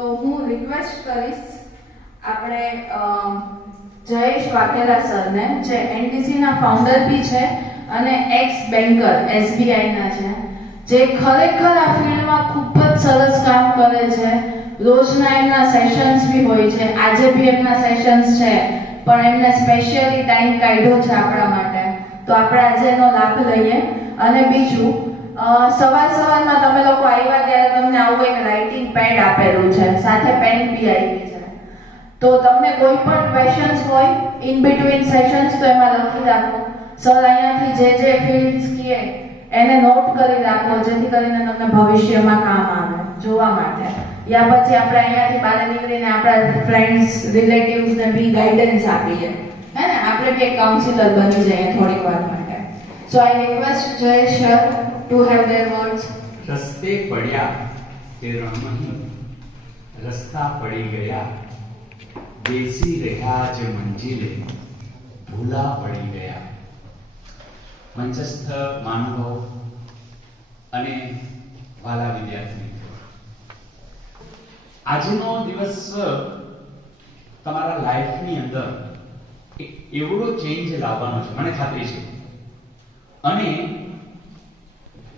તો હું રિક્વેસ્ટ કરીશ આપણે જયેશ વાઘેલા સરને, જે એનડીસીના ફાઉન્ડર બી છે અને એક્સ બેન્કર એસબીઆઈના છે, જે ખરેખર આ ફિલ્ડમાં ખૂબ જ સરસ કામ કરે છે. રોજના એમના સેશન્સ બી હોય છે, આજે બી એમના સેશન્સ છે, પણ એમને સ્પેશિયલી ટાઈમ કાઢ્યો છે આપણા માટે. તો આપણે આજે એનો લાભ લઈએ. અને બીજું, સવારમાં તમે લોકો આવ્યા ત્યારે તમને આવું એક રાઇટિંગ પેડ આપેલું છે, સાથે પેન બી આપી છે. તો તમને કોઈ પણ ક્વેશ્ચન્સ હોય ઇન બિટવીન સેશન્સ તો એમાં લખી રાખો. સર અહીંયાથી જે ફિલ્ડ્સ કહે એને નોટ કરી રાખો, જેથી કરીને તમને ભવિષ્યમાં કામ આવે જોવા માટે. યા પછી આપણે અહીંયાથી બહાર નીકળીને આપણા ફ્રેન્ડ્સ રિલેટિવ્સને બી ગાઈડન્સ આપીએ, હે ને, આપણે બી એક કાઉન્સિલર બની જઈએ થોડીક વાર માટે. So I request Jayesh sir to have their words. રસ્તે પડ્યા તે રણમહી, રસ્તા પડી ગયા, બેસી રહ્યા જે મંજિલે, ભૂલા પડી ગયા. મંચસ્થ માનવો અને વાલા વિદ્યાર્થી, આજનો દિવસ તમારા લાઈફની અંદર એક એવડો ચેન્જ લાવવાનો છે, મને ખાતરી છે. અને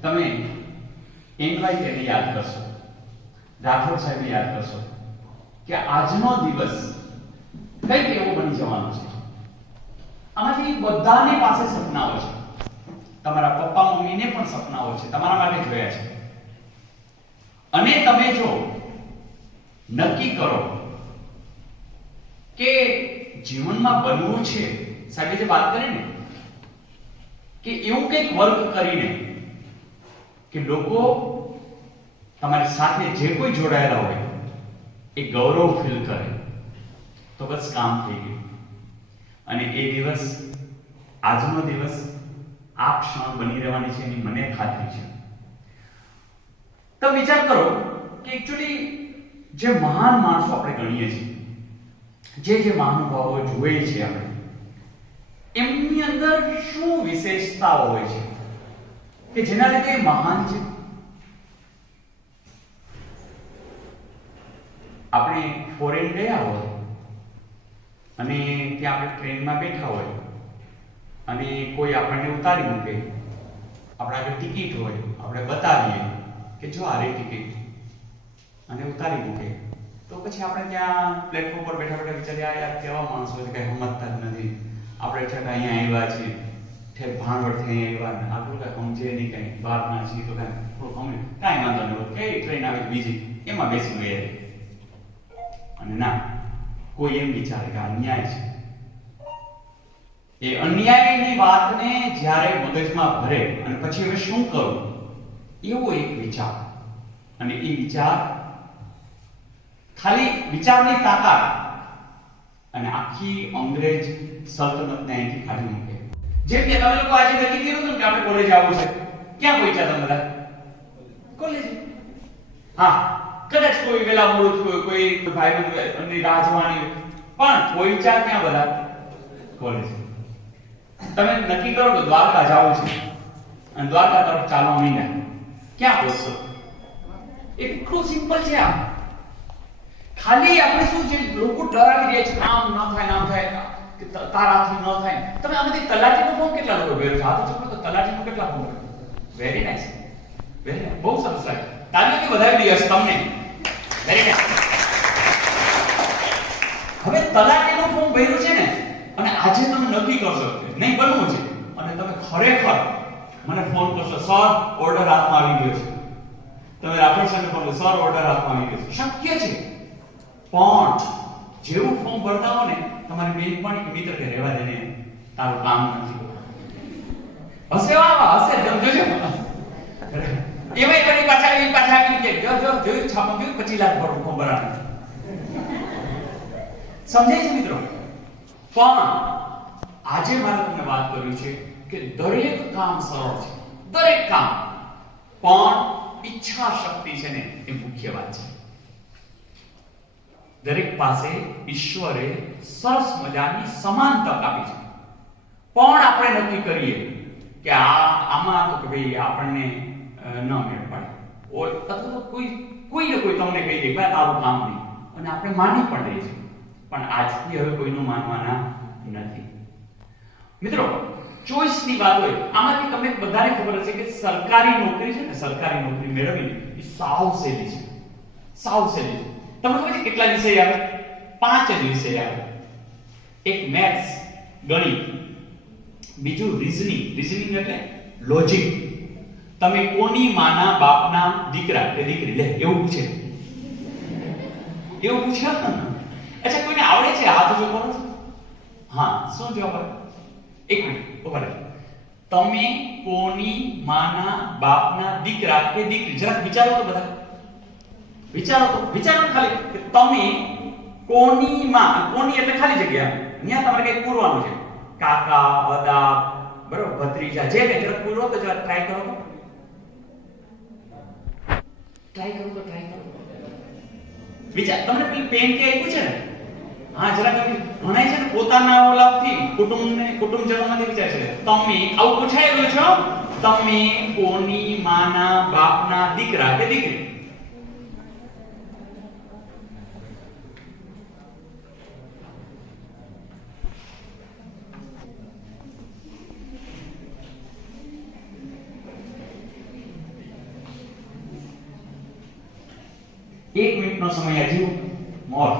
તમે એનવાયને યાદ કરશો, રાઠોડ સાહેબને યાદ કરશો કે આજનો દિવસ કઈક એવો બની જવાનો છે. આમાંથી બધાની પાસે સપનાઓ છે, તમારા પપ્પા મમ્મીને પણ સપનાઓ છે, તમારા માટે જોયા છે. અને તમે જો નક્કી કરો કે જીવનમાં બનવું છે, સાહેબે જે વાત કરી ને કે એવું કંઈક વર્ક કરીને કે લોકો તમારી સાથે જે કોઈ જોડાયેલા હોય એ ગૌરવ ફીલ કરે, તો બસ કામ થઈ ગયું. અને એ દિવસ, આજનો દિવસ આ ક્ષણ બની રહેવાની છે એની મને ખાતરી છે. તો વિચાર કરો કે એકચ્યુઅલી જે મહાન માણસો આપણે ગણીએ છીએ, જે મહાનુભાવો જોઈએ છીએ આપણે, એમની અંદર શું વિશેષતાઓ હોય છે કે જેના લીધે મહાન છે? આપણે ફોરેન ગયા હોય અને ત્યાં આપણે ટ્રેનમાં બેઠા હોય અને કોઈ આપણને ઉતારી મૂકે, આપણા આગળ ટિકિટ હોય, આપણે બતાવીએ કે જો આ રે ટિકિટ, અને ઉતારી મૂકે, તો પછી આપણે ત્યાં પ્લેટફોર્મ પર બેઠા બેઠા વિચારીએ યાર કેવા માણસો છે, કઈ સમજતા જ નથી. આપણે છતાં અહીંયા આવ્યા છીએ, ઠેર ભાણવડથી અહીંયા આવ્યા, આપણું કઈ સમજે નહીં, કઈ બહારના છીએ તો કઈ થોડું સમજે, કાંઈ વાંધો નહીં, કઈ ટ્રેન આવે બીજી એમાં બેસી ગયા. અને ના, કોઈ એમ વિચારે કે અન્યાય છે. એ અન્યાયની વાતને જ્યારે મગજમાં ભરે અને પછી હવે શું કરું, એવો એક વિચાર, અને એ વિચાર, ખાલી વિચારની તાકાત અને આખી અંગ્રેજ સલ્તનતને અહીંથી કાઢી મૂકે. જેમ કે તમે લોકો આજે નક્કી કર્યું હતું કે આપણે કોલેજ આવવું છે, ક્યાં પહોંચ્યા તમે બધા? કોલેજ. હા, કદાચ કોઈ વેલા મોડું થયું, કોઈ ભાઈબંધની રાહ જોવાની, પણ પહોંચ્યા ક્યાં બધા? કોલેજ. તમે નક્કી કરો કે દ્વારકા જવું છે અને દ્વારકા તરફ ચાલવા માંડ્યા, ક્યાં પહોંચશો? એટલું સિમ્પલ છે આ. ખાલી આપણે શું છે, લોકો ડરાવી રહ્યા છે, આમ ન થાય, નામ થાય, કે તારાથી ન થાય. તમે આમાંથી તલાટીનો ફોર્મ કેટલા લોકો ભર્યો છે? હાથ ચૂકો તો તલાટીનો કેટલા ફોર્મ ભર્યો? વેરી નાઇસ, વેરી નાઇસ, બહુ સરસ લાગે. તાલીઓથી વધાવી દઈએ તમને. Very nice. હવે તલાટીનો ફોર્મ ભર્યું છે ને, અને આજે તમે નક્કી કરશો કે નહીં બનવું છે, અને તમે ખરેખર મને ફોન કરશો, સર ઓર્ડર હાથમાં આવી ગયો છે. તમે રાઠોડ સાહેબને ફોન કરો, સર ઓર્ડર હાથમાં આવી ગયો છે. શક્ય છે. પણ જેવું ફોર્મ ભરતા હો ને, તમારી બેનપણી કે મિત્ર કે રહેવા દે ને, તારું કામ નથી. હશે વાહ હશે, જોજો. એમાં એની પાછા કે જો જોયું છાપું ગયું 25 લાખ ફોર્મ ભરાણા. સમજાય છે મિત્રો? પણ આજે મારે તમને વાત કરવી છે કે દરેક કામ સરળ છે, દરેક કામ, પણ ઈચ્છા શક્તિ છે ને એ મુખ્ય વાત છે. દરેક પાસે ઈશ્વરે સરસ મજાની સમાન તક આપી છે, પણ આપણે નક્કી કરીએ કે આમાં તો કે ભાઈ આપણને ન મેળ પડે, અથવા તો કોઈ ને કોઈ તમને કહી દે ભાઈ તારું કામ નહીં, અને આપણે માની પણ લઈએ છીએ, પણ આજથી હવે કોઈનું માનવાના નથી. મિત્રો, ચોઈસની વાત હોય, આમાંથી તમને બધાને ખબર હશે કે સરકારી નોકરી છે ને, સરકારી નોકરી મેળવવી એ સાવ સહેલી છે, સાવ સહેલી છે. તમને ખબર છે કેટલા વિષય આવે? 5 જ વિષય આવે. એક મેથ્સ, ગણિત, બીજું રીઝનિંગ એટલે લોજિક. તમે કોની માના બાપના દીકરા કે દીકરી, લે એવું પૂછે, એવું પૂછે. અચ્છા, કોઈને આવડે છે? હાથ ઊંચો કરો. હા, શું જવાબ આવે? એક મિનિટ ઉભા રહો. તમે કોની માના બાપના દીકરા કે દીકરી, જરાક વિચારો તો બધા, વિચારો ખાલી કે તમે કોની માં, કોની એટલે ખાલી જગ્યા, અહીંયા તમારે કઈ પૂરવાનું છે, કાકા, અદા, બરોબર, ભત્રીજા, જે કઈ જરાક પૂરો તો જરાક ટ્રાય કરો તો. વિચાર, તમને પેલી પેન કે આપ્યું છે ને, હા જરાક ભણાય છે ને, પોતાના ઓલાથી કુટુંબજનોમાંથી વિચાર છે. તમે આવું પૂછાયેલું છો, તમે કોની માના બાપના દીકરા કે દીકરી? એક મિનિટનો સમય હજુ મોર.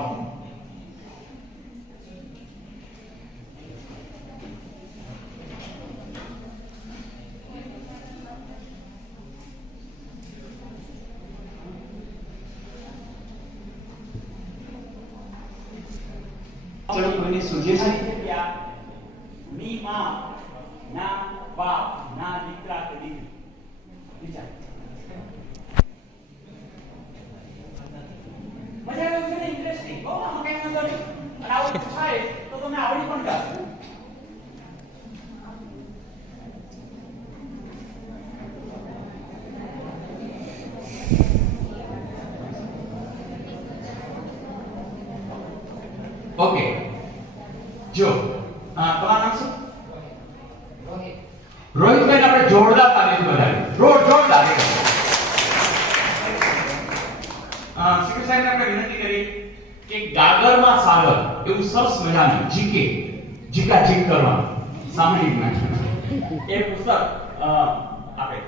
ચલો, કોઈને સૂઝે છે કે આ ની માં ના બાપ ના દીકરા કે દીકરી? વિચાર. મજા આવે છે ને? ઇન્ટરેસ્ટિંગ. બહુ આમાં કઈ નતો નહીં, અને આવું થાય તો તમે આવડી પણ જાશો. ઓકે, જો તમારું નામ શું? રોહિતભાઈ. આપણે જોરદાર તાલીમ બધાય, જોરદાર. શિક્ષક સાહેબ આપણે વિનંતી કરી કે ગાગરમાં સાગર એવું સરસ મજાનું જીકા કરવાનું સામાન્ય જ્ઞાન એ પુસ્તક આપે.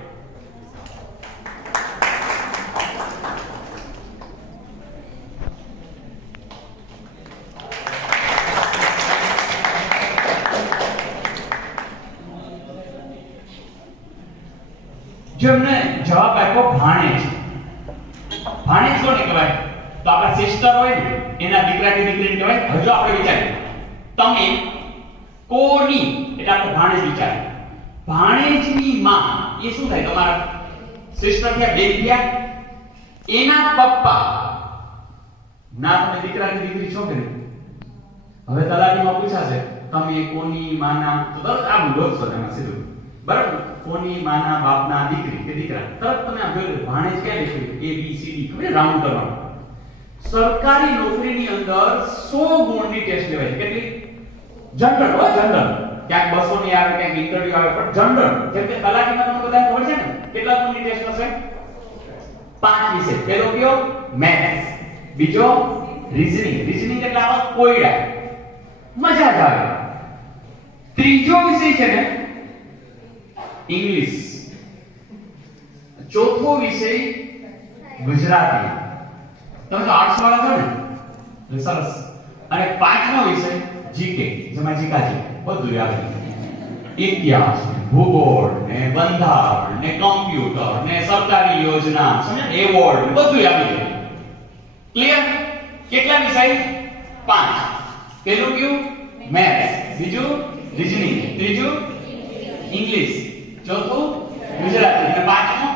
જો એમને જવાબ આપ્યો ભાણેજ. ભાણેજ કોને કહેવાય? તો આપણા સિસ્ટર હોય ને એના દીકરા કે દીકરીને કહેવાય. હજુ આપણે વિચારીએ, તમે કોની એટલે આપણે ભાણેજ વિચારીએ. ભાણેજની માં એ શું થાય? તમારા સિસ્ટર થયા, બેન થયા, એના પપ્પા ના તમે દીકરા કે દીકરી છો કે નહીં? હવે તલાટીમાં પૂછાશે તમે કોની માના, તો તરત આમ ગોતશો તમે સીધું, બરાબર? કોની માના બાપના દીકરી કે દીકરા, તરત તમે આ જોઈ ભાણેજ ક્યાં લખ્યું? A B C D, ખબર રાઉન્ડ કરવાનું. સરકારી નોકરીની અંદર 100 ગુણની ટેસ્ટ લેવાય છે. કેટલી? જનરલ હો, જનરલ. ક્યાંક 200 ની આવે, ક્યાંક ઇન્ટરવ્યુ આવે, પણ જનરલ. જેમ કે તલાટીમાં તમને બધાને ખબર છે ને કેટલા ગુણની ટેસ્ટ હશે? 5 વિષય. પહેલો કયો? મેથ્સ. બીજો રીઝનિંગ એટલે આવા કોયડા, મજા જ આવે. ત્રીજો વિષય છે ને ઇંગ્લિશ. ચોથો વિષય ગુજરાતી. તમે તો આર્ટ્સ વાળા છો ને, સરસ. અને પાંચમો વિષય જીકે, જેમાં જીકાજી બધું આવે. ઇતિહાસ, ભૂગોળ ને બંધારણ ને કમ્પ્યુટર ને સરકારી યોજના, સમજ્યા? એવોર્ડ બધું આવી જાય. ક્લિયર? કેટલા વિષય? 5. પહેલું કયું? મેથ્સ. બીજું રીઝનિંગ. ત્રીજું ઇંગ્લિશ. ચોથું ગુજરાતી. અને પાંચમું.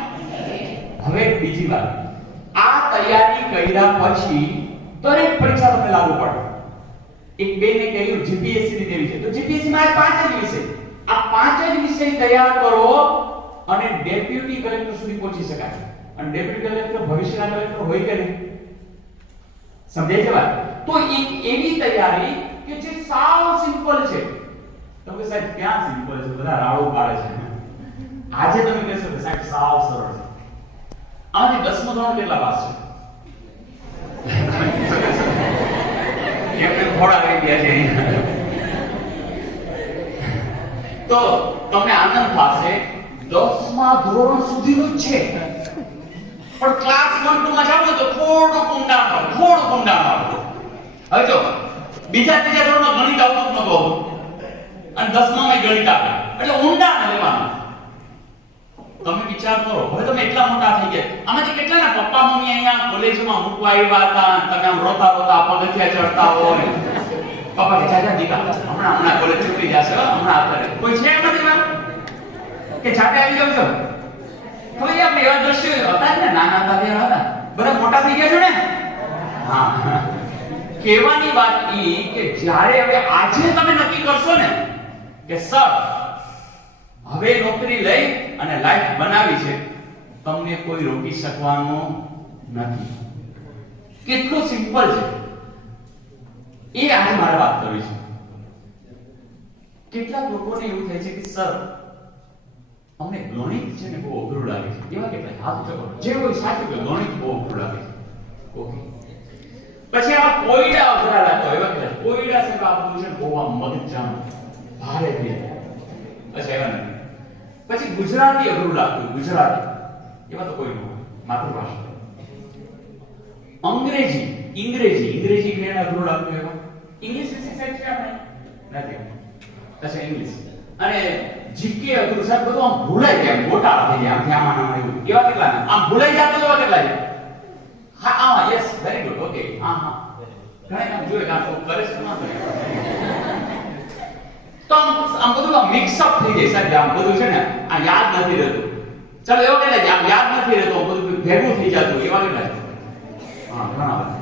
હવે બીજી વાત, આ તૈયારી કર્યા પછી દરેક પરીક્ષા તમને લાગુ પડે. એક બેને કહ્યું જીપીએસસી ની દેવી છે, તો જીપીએસસી માં 5 જ વિષય, આ 5 જ વિષય તૈયાર કરો અને ડેપ્યુટી કલેક્ટર સુધી પહોંચી શકાય. અને ડેપ્યુટી કલેક્ટર ભવિષ્યના કલેક્ટર હોય કે નહીં? સમજાય છે વાત? તો એક એવી તૈયારી કે જે સાવ સિમ્પલ છે. તમે સાહેબ ક્યાં સિમ્પલ છે, બધા રાડો પાડે છે. આજે તમે કહેશો કે સાહેબ સાવ સરળ છે. આમાંથી 10મું ધોરણ કેટલા પાસ છે? એમને ઘોડા આવી ગયા છે અહીંયા. તો તમને આનંદ થશે 10મા ધોરણ સુધીનું જ છે, પણ ક્લાસ 1 2 માં જાવ તો થોડું ઊંડાણ આવે. હવે જો બીજા ત્રીજા ધોરણમાં ગણિત આવતું જ નહોતું અને 10મામાં ગણિત આવે એટલે ઊંડાણ લેવાનું. તમે વિચાર કરો, હવે તમે એટલા મોટા થઈ ગયા, આમાંથી કેટલાના પપ્પા મમ્મી અહીંયા કોલેજમાં મૂકવા આવ્યા હતા, તમે આમ રોતા પગથિયા ચડતા હોય, પપ્પા કે જાજા દીકા હમણાં કોલેજ છૂટી જશે, હમણાં અત્યારે કોઈ છે નથી વાત કે જાતે આવી જાવ છો. હવે આપણે એવા દ્રશ્યો હતા ને, નાના હતા ત્યારે હતા, બધા મોટા થઈ ગયા છો ને. હા, કહેવાની વાત એ કે જ્યારે હવે આજે તમે નક્કી કરશો ને કે સર હવે નોકરી લઈ અને લાઈફ બનાવી છે, તમને કોઈ રોકી શકવાનો નથી. કેટલું સિમ્પલ છે એ આજે મારે વાત કરવી છે. કેટલાક લોકોને એવું થાય છે કે સર અમને ગણિત છે ને બહુ અઘરું લાગે છે. એવા કેટલા હાથ ઊંચો કરો જે કોઈ સાચું કે ગણિત બહુ અઘરું લાગે છે. ઓકે, પછી આ કોયડા અઘરા લાગતા એવા કેટલા કોયડા છે આપણું છે બહુ આમ મગજ જામ ભારે થઈ જાય. અચ્છા, એવા નથી. પછી ગુજરાતી અઘરું લાગતું, ગુજરાતી એવા તો કોઈ ન હોય, માતૃભાષા. અંગ્રેજી જ્ઞાન અઘરું લાગતું એવા. ઇંગ્લિશ વિશે સાહેબ છે આપણે નથી. અચ્છા, ઇંગ્લિશ અને જીકે અઘરું સાહેબ બધું આમ ભૂલાઈ ગયા, મોટા થઈ ગયા, આમ ધ્યાનમાં એવું એવા કેટલા આમ ભૂલાઈ જતો એવા કેટલા છે. હા, યસ, વેરી ગુડ, ઓકે, હા ઘણા કામ જોઈએ કામ કરે છે ના કરે તો આમ બધું આમ મિક્સ અપ થઈ જાય સાહેબ. આમ બધું છે ને આ યાદ નથી રહેતું. ચાલો એવા કેટલા છે આમ યાદ નથી રહેતું, બધું ભેગું થઈ જતું એવા કેટલા છે. હા, ઘણા બધા.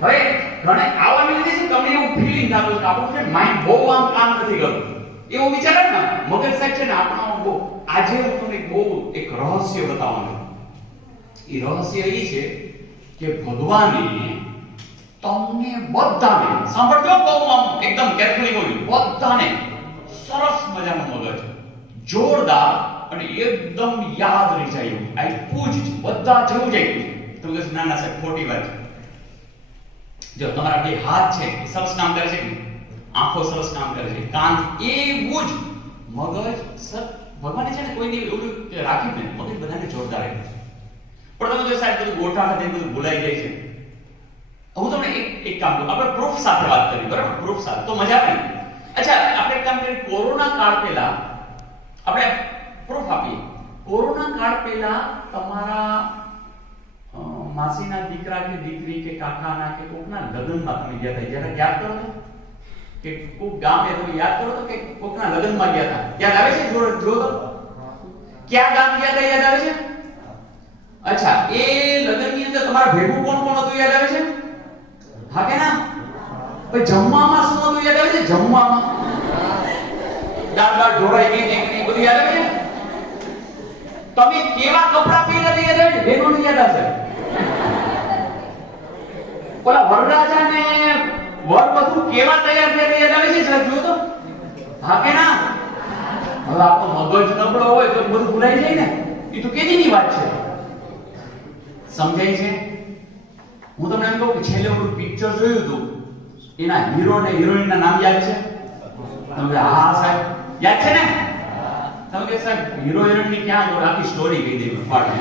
હવે ઘણા આવવાની લીધે છે તમને એવું ફીલિંગ થતું કે આપણું છે માઇન્ડ બહુ આમ કામ નથી કરતું એવું વિચારે ને મગજ સાહેબ છે ને આપણો બહુ. આજે હું તમને બહુ એક રહસ્ય બતાવવાનું. એ રહસ્ય એ છે કે ભગવાને તમને બધાને સાંભળજો, બહુ આમ એકદમ કેરફુલી બોલ્યું, બધાને સરસ મજાનું મગજ જોરદાર અને એકદમ યાદ રહી જાય એવું આપ્યું જ છે. બધા જેવું જ આપ્યું છે. તમે કહો ના ના સાહેબ ખોટી વાત છે. જો તમારા બે હાથ છે એ સરસ કામ કરે છે, આંખો સરસ કામ કરે છે, કાન એવું જ મગજ ભગવાને છે ને કોઈને એવું રાખી જ નહીં, મગજ બધાને જોરદાર આપ્યું છે. પણ તમે જો સાહેબ બધું ગોઠા સાથે બધું ભૂલાઈ જાય છે. હું તમને એક કામ કરું, આપણે પ્રૂફ સાથે વાત કરી, બરાબર? પ્રૂફ સાથે તો મજા આવે. અચ્છા, આપણે એક કામ કરીએ, કોરોના કાળ પહેલા આપણે પ્રૂફ આપીએ. કોરોના કાળ પહેલા તમારા માસીના દીકરા કે દીકરી કે કાકાના કે કોકના લગ્નમાં તમે ગયા હતા, જરા યાદ કરો તો કે કોક ગામે તમે યાદ કરો તો કે કોકના લગ્નમાં ગયા હતા, યાદ આવે છે? જો તો ક્યાં ગામ ગયા હતા યાદ આવે છે? અચ્છા, એ લગ્નની અંદર તમારા ભેગું કોણ કોણ હતું યાદ આવે છે? હા કે ના? પછી જમવામાં શું હતું યાદ આવે છે? જમવામાં દાળ ઢોળાઈ ગઈ ને એ બધું યાદ આવે છે? તમે કેવા કપડા પહેર્યા યાદ આવે છે? બેનોને યાદ આવશે. ઓલા વરરાજા ને વરવધુ કેવા તૈયાર થયા યાદ આવે છે? જરા જો તો. હા કે ના? હવે આપણો મગજ નબળો હોય તો બધું ભૂલાઈ જાય ને. એ તો કેદીની વાત છે. સમજાય છે? હું તમને એમ કહું કે છેલ્લે હું પિક્ચર જોયું હતું, એના હીરો ને હિરોઈન ના નામ યાદ છે? તમે હા સાહેબ યાદ છે ને? તમે કે સાહેબ હીરો હિરોઈન ની ક્યાં જો આખી સ્ટોરી કહી દેવી ફાટે.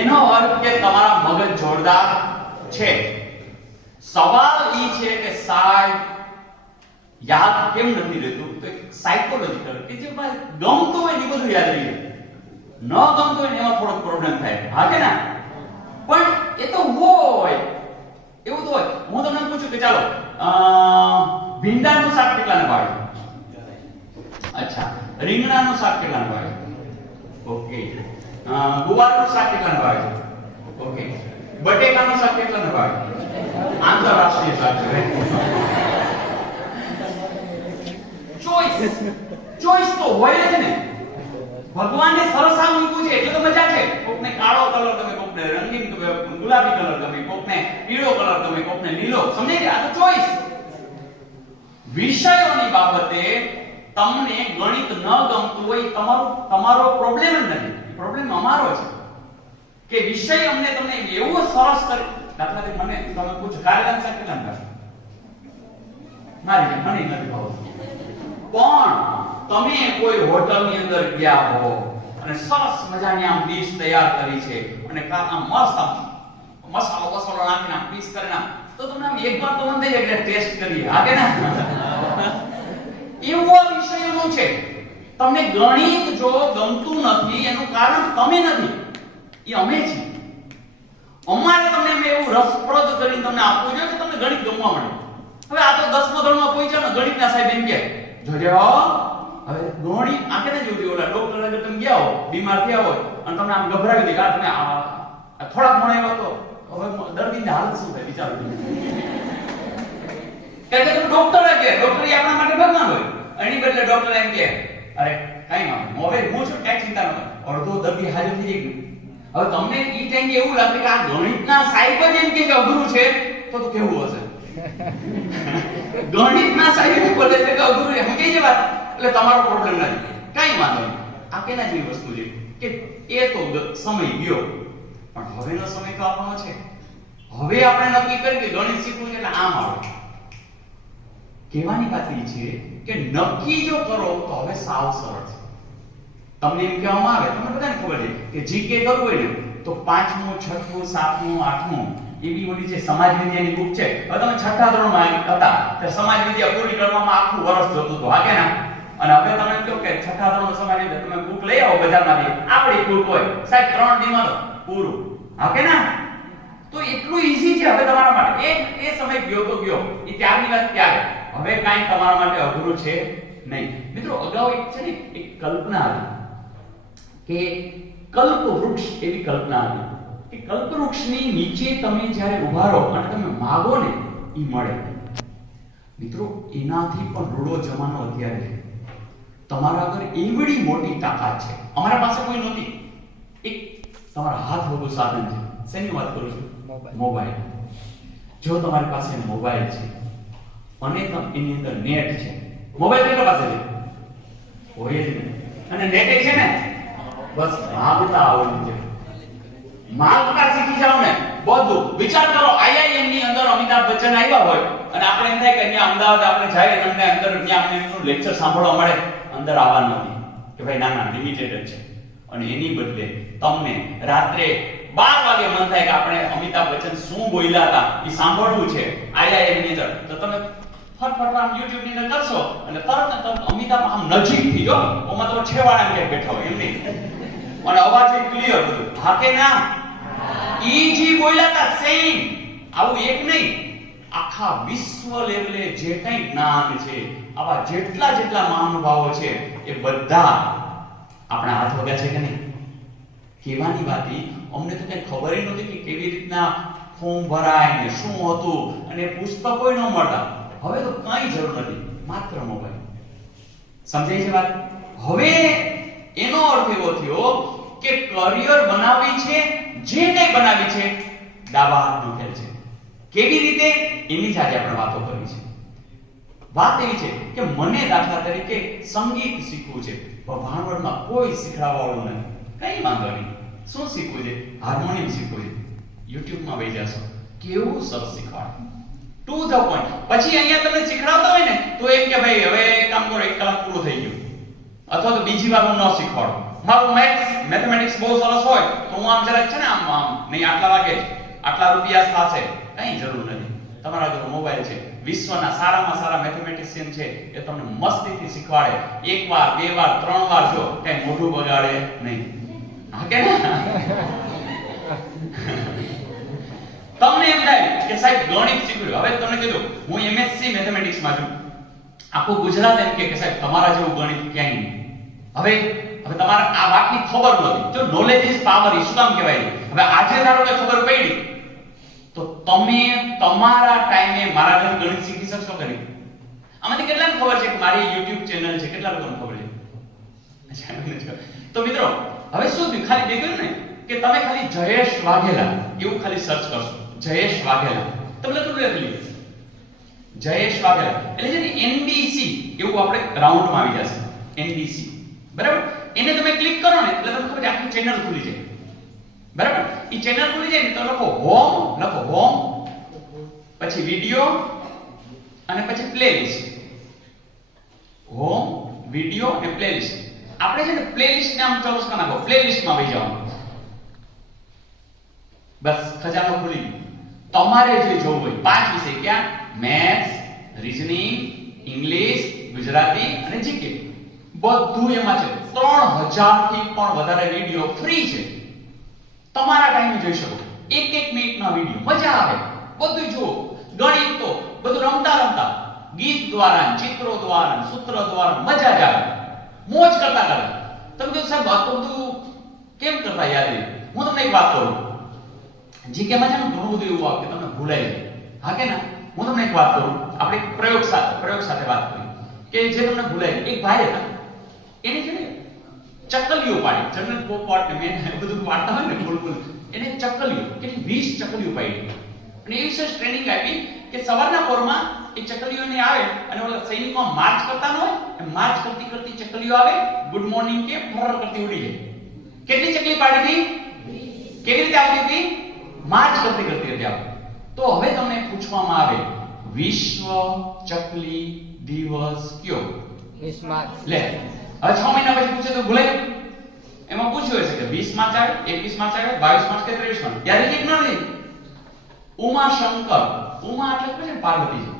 એનો અર્થ કે તમારા મગજ જોરદાર છે. સવાલ એ છે કે સાહેબ યાદ કેમ નથી રહેતું? તો સાયકોલોજીકલ કે જે ગમતું હોય એ બધું યાદ રહી જાય, ન ગમતું હોય એમાં થોડો પ્રોબ્લેમ થાય. હા કે ના? પણ એ તો હોય, એવું તો હોય. હું તમને પૂછું કે ચાલો ભીંડાનું શાક કેટલાને ભાવે? અચ્છા, રીંગણાનું શાક કેટલાને ભાવે? ઓકે. ગુવારનું શાક કેટલાને ભાવે? ઓકે. બટેકાનું શાક કેટલાને ભાવે? આંતરરાષ્ટ્રીય શાક છે. ચોઈસ તો હોય જ ને. ભગવાને સરસ આમ મૂક્યું છે એટલે તો મજા છે. કોકને કાળો કલર ગમે, કોકને રંગીન ગમે, ગુલાબી કલર ગમે, કોકને પીળો કલર ગમે, કોકને લીલો. સમજાય? આ તો ચોઈસ. વિષયોની બાબતે તમને ગણિત ન ગમતું હોય તમારો પ્રોબ્લેમ જ નથી, પ્રોબ્લેમ અમારો છે કે વિષય અમને તમને એવો સરસ દાખલા તરીકે મને તમે પૂછો કારેલાનું શાક કેટલા ભાવે? મારી મને નથી ભાવતું. પણ તમે કોઈ હોટલની અંદર ગયા હો અને સરસ મજાની આમ ડીશ તૈયાર કરી છે અને આમ મસ્ત આમ મસાલો નાખીને આમ પીસ કરીને તો તમને આમ એકવાર તો મન થઈ જાય કે ટેસ્ટ કરીએ. હા કે ના? એવો વિષયનું છે. તમને ગણિત જો ગમતું નથી એનું કારણ તમે નથી, એ અમે છીએ. અમારે તમને એમ એવું રસપ્રદ કરીને તમને આપવું જોઈએ કે તમને ગણિત ગમવા મળે. હવે આ તો 10મા ધોરણમાં પહોંચ્યા ને ગણિતના સાહેબ એમ કે જોજો હવે ગણિત આ કેને જોયું ઓલા ડોક્ટર આગળ તમે ગયા હો બીમાર થયા હોય અને તમને આમ ગભરાવી દે કે તમે થોડાક ભણાવ્યો તો હવે દર્દીની હાલત શું થાય વિચારો. કારણ કે તમે ડોક્ટર કે ડોક્ટર આપણા માટે ભગવાન હોય. એની બદલે ડોક્ટર એમ કે અરે કઈ વાંધો હવે હું છું કઈ ચિંતા ન કર, અડધો દર્દી હાજર થઈ ગયું. હવે તમને ઈ ટાઈમ એવું લાગે કે આ ગણિતના સાહેબ જ એમ કે અઘરું છે તો કેવું હશે? ગણિતના સાહેબ બોલે છે કે અઘરું એમ કે છે વાત એટલે તમારો પ્રોબ્લેમ નથી, કઈ વાંધો નહીં. આ કેના જેવી વસ્તુ છે કે એ તો સમય ગયો પણ હવેનો સમય તો આપણો છે. હવે આપણે નક્કી કરી કે ગણિત શીખવું છે એટલે આમ આવે. કહેવાની વાત એ છે કે નક્કી જો કરો તો હવે સાવ સરળ છે. તમને એમ કહેવામાં આવે તમને બધાને ખબર છે કે જીકે કરવું હોય ને તો 5મું 6મું 7મું 8મું એવી ઓલી જે સમાજ વિદ્યાની બુક છે. હવે તમે 6થા ધોરણમાં હતા ત્યારે સમાજ વિદ્યા પૂરી કરવામાં આખું વર્ષ જતું હતું. હા કે ના? અને હવે તમે કહો કે 6થા ધોરણમાં સમાજ વિદ્યા તમે બુક લઈ આવો બજારમાંથી, આપણી બુક હોય સાહેબ 3 દિવસમાં પૂરું. હા કે ના? તો એટલું ઈઝી છે હવે તમારા માટે. એ સમય ગયો તો ગયો, એ ત્યારની વાત ત્યારે. હવે કાંઈ તમારા માટે અઘરું છે નહીં. મિત્રો અગાઉ એક છે ને એક કલ્પના હતી કે કલ્પવૃક્ષ એવી કલ્પના હતી કે કલ્પવૃક્ષની નીચે તમે જ્યારે ઉભા રહો અને તમે માગો ને ઈ મળે. મિત્રો એનાથી પણ રૂડો જમાનો અત્યારે છે. તમારા આગળ એવડી મોટી તાકાત છે, અમારા પાસે કોઈ નહોતી. એક તમારા હાથ વગર સાધન છે. શેની વાત કરું છું? મોબાઈલ. જો તમારી પાસે મોબાઈલ છે અને એની અંદર નેટ છે, મોબાઈલ કેટલા પાસે છે? હોય જ નહીં. અને નેટ છે ને બસ માગતા આવડવું છે. માગતા શીખી જાવ ને બધું. વિચાર કરો આઈઆઈએમ ની અંદર અમિતાભ બચ્ચન આવ્યા હોય અને આપણે એમ થાય કે અહીંયા અમદાવાદ આપણે જાય અને અંદર ત્યાં આપણે એનું લેક્ચર સાંભળવા મળે, અંદર આવવા નથી કે ભાઈ ના લિમિટેડ છે. અને એની બદલે તમને રાત્રે 12 વાગે મન થાય કે આપણે અમિતાભ બચ્ચન શું બોલ્યા હતા એ સાંભળવું છે આઈઆઈએમ ની અંદર, તો તમે ફટફટ આમ YouTube ની અંદર કરશો અને તરત અમિતાભ આમ નજીકથી જો ઓમાં તો છેવાડા કે બેઠા હોય એમની અને અવાજ ક્લિયર બધું. હા કે ના? ઈ જી બોલ્યા હતા સેમ. આવું એક નહીં, આખા વિશ્વ લેવલે જે કંઈ જ્ઞાન છે, આવા જેટલા મહાનુભાવો છે એ બધા આપણા હાથ વગા છે કે નહીં? કહેવાની વાત અમને તો કઈ ખબર જ નહોતી કે કેવી રીતના ફોર્મ ભરાય ને શું હતું અને પુસ્તકો ન મળતા. હવે તો કઈ જરૂર નથી, માત્ર મોબાઈલ. સમજાય છે વાત? હવે એનો અર્થ એવો થયો કે કરિયર બનાવવી છે, જે કંઈ બનાવી છે ડાબા હાથનો ખેલ છે. કેવી રીતે એની જ આજે આપણે વાતો કરી છે. વાત એવી છે કે મને દાખલા તરીકે સંગીત શીખવું છે, પણ ભાણવડમાં કોઈ શીખડાવવાવાળું નથી. કઈ વાંધો નહીં. શું શીખવું છે? હાર્મોનિયમ શીખવું છે. યુટ્યુબમાં વહી જશો, કેવું સરસ શીખવાડે ટુ ધ પોઈન્ટ. પછી અહીંયા તમે શીખડાવતા હોય ને તો એમ કે ભાઈ હવે કામ કરો 1 કલાક પૂરું થઈ ગયું, અથવા તો બીજી વાર હું ન શીખવાડું. મારું મેથમેટિક્સ બહુ સરસ હોય તો હું આમ જરાક છે ને આમ નહીં આટલા વાગે આટલા રૂપિયા થશે. કઈ જરૂર નથી. તમારા જોડે મોબાઈલ છે, વિશ્વના સારામાં સારા મેથેમેટિશિયન છે, એ તમને મસ્તીથી શીખવાડે. 1 વાર 2 વાર 3 વાર જો કઈ મોઢું બગાડે નહીં. હા કે ના? તમને એમ થાય કે સાહેબ ગણિત શીખવ્યું, હવે તમને કીધું હું એમએસસી મેથેમેટિક્સ માં છું, આખું ગુજરાત એમ કે સાહેબ તમારા જેવું ગણિત ક્યાંય નહીં. હવે તમારે આ વાતની ખબર નથી. જો નોલેજ ઇઝ પાવર શું કામ કહેવાય? હવે આજે ધારો કે ખબર પડી તો તમે તમારા ટાઈમે મારા જેવું ગણિત શીખી શકશો કે નહીં? આમાંથી કેટલાને ખબર છે કે મારી YouTube ચેનલ છે? કેટલા લોકોને ખબર છે? તો મિત્રો હવે શું થયું? ખાલી દેખ્યું ને કે તમે ખાલી જયેશ વાઘેલા એવું ખાલી સર્ચ કરશો, જયેશ વાઘેલા તમને તો લખી લો જયેશ વાઘેલા એટલે છે NBC એવું આપણે રાઉન્ડમાં આવી જશે NBC, બરાબર? એને તમે ક્લિક કરો ને એટલે તમને ખબર આખી ચેનલ ખુલી જાય. બરાબર? ઈ ચેનલ ખુલી જાય ને તો લખો હોમ, પછી વિડિયો અને પછી પ્લેલિસ્ટ. હોમ, વિડિયો અને પ્લેલિસ્ટ. આપણે છે ને પ્લેલિસ્ટ નામ ચોરસ કરી નાખો, પ્લેલિસ્ટમાં વહી જવાનું. બસ ખજાનો ખુલી ગયો. તમારે જે જોવું હોય 5 વિષય ક્યાં? મેથ્સ, રીઝનિંગ, ઇંગ્લિશ, ગુજરાતી અને જીકે. બધું એમાં છે. 3000 થી પણ વધારે વિડિયો ફ્રી છે. તમારા ટાઈમે જોઈ શકો. 1 મિનિટનો વિડિયો, મજા આવે. બધું જુઓ. ગણિત તો બધું રમતા ગીત દ્વારા, ચિત્રો દ્વારા, સૂત્ર દ્વારા મજા જ આવે. મોજ કરતા. તમે કહો સાહેબ આ બધું કેમ કરતા યાદ રહે? હું તમને એક વાત કહું. જીકે માં છે ને ઘણું બધું એવું આવે કે તમને ભૂલાઈ જાય. હા કે ના? હું તમને એક વાત કહું. આપણે પ્રયોગ સાથે વાત કરી કે જે તમને ભૂલાઈ જાય. એક ભાઈ હતા, એને છે ને ચકલીઓ પાડી. જનરલ પોપટ ને મેં બધું વાર્તા હોય ને બુલબુલ, એને ચકલીઓ કેટલી 20 ચકલીઓ પાડી. અને એ વિશે ટ્રેનિંગ આપી કે સવારના પોરમાં એ ચકલીઓને આવે અને ઓલા સૈનિકો માર્ચ કરતા ન હોય, માર્ચ કરતી ચકલીઓ આવે, ગુડ મોર્નિંગ કે ફર કરતી ઉડી જાય. કેટલી ચકલી પાડી હતી? કેવી રીતે આવતી હતી? માર્ચ કરતી હતી આવે. તો હવે તમને પૂછવામાં આવે વિશ્વ ચકલી દિવસ કયો? 20 માર્ચ. લે હવે 6 મહિના પછી પૂછે તો ભૂલાઈ ગયું. એમાં પૂછ્યું હશે કે 20 માર્ચ આવે, 21 માર્ચ આવે, 22 માર્ચ કે 23 માર્ચ. યાદ છે કે નહીં? ઉમાશંકર. ઉમા એટલે કોણ છે? પાર્વતીજી.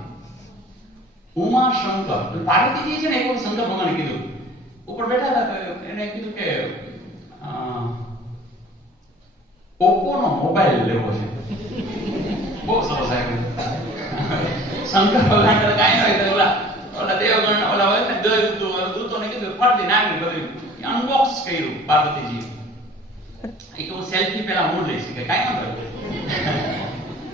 ઉમાશંકર. પાર્વતીજી છે ને એક વખત શંકર ભગવાને કીધું, ઉપર બેઠા હતા એને કીધું કે ઓપ્પો નો મોબાઈલ લેવો છે. બહુ સરસ આવ્યું. શંકર ભગવાન તો કાંઈ નહીં, ઓલા દેવગણ ઓલા હોય ને દૂતોને કીધું ફરતી નાખી બધું અનબોક્સ કર્યું પાર્વતીજી. એક હું સેલ્ફી પેલા હું લઈશ કે કાંઈ ન કર્યું.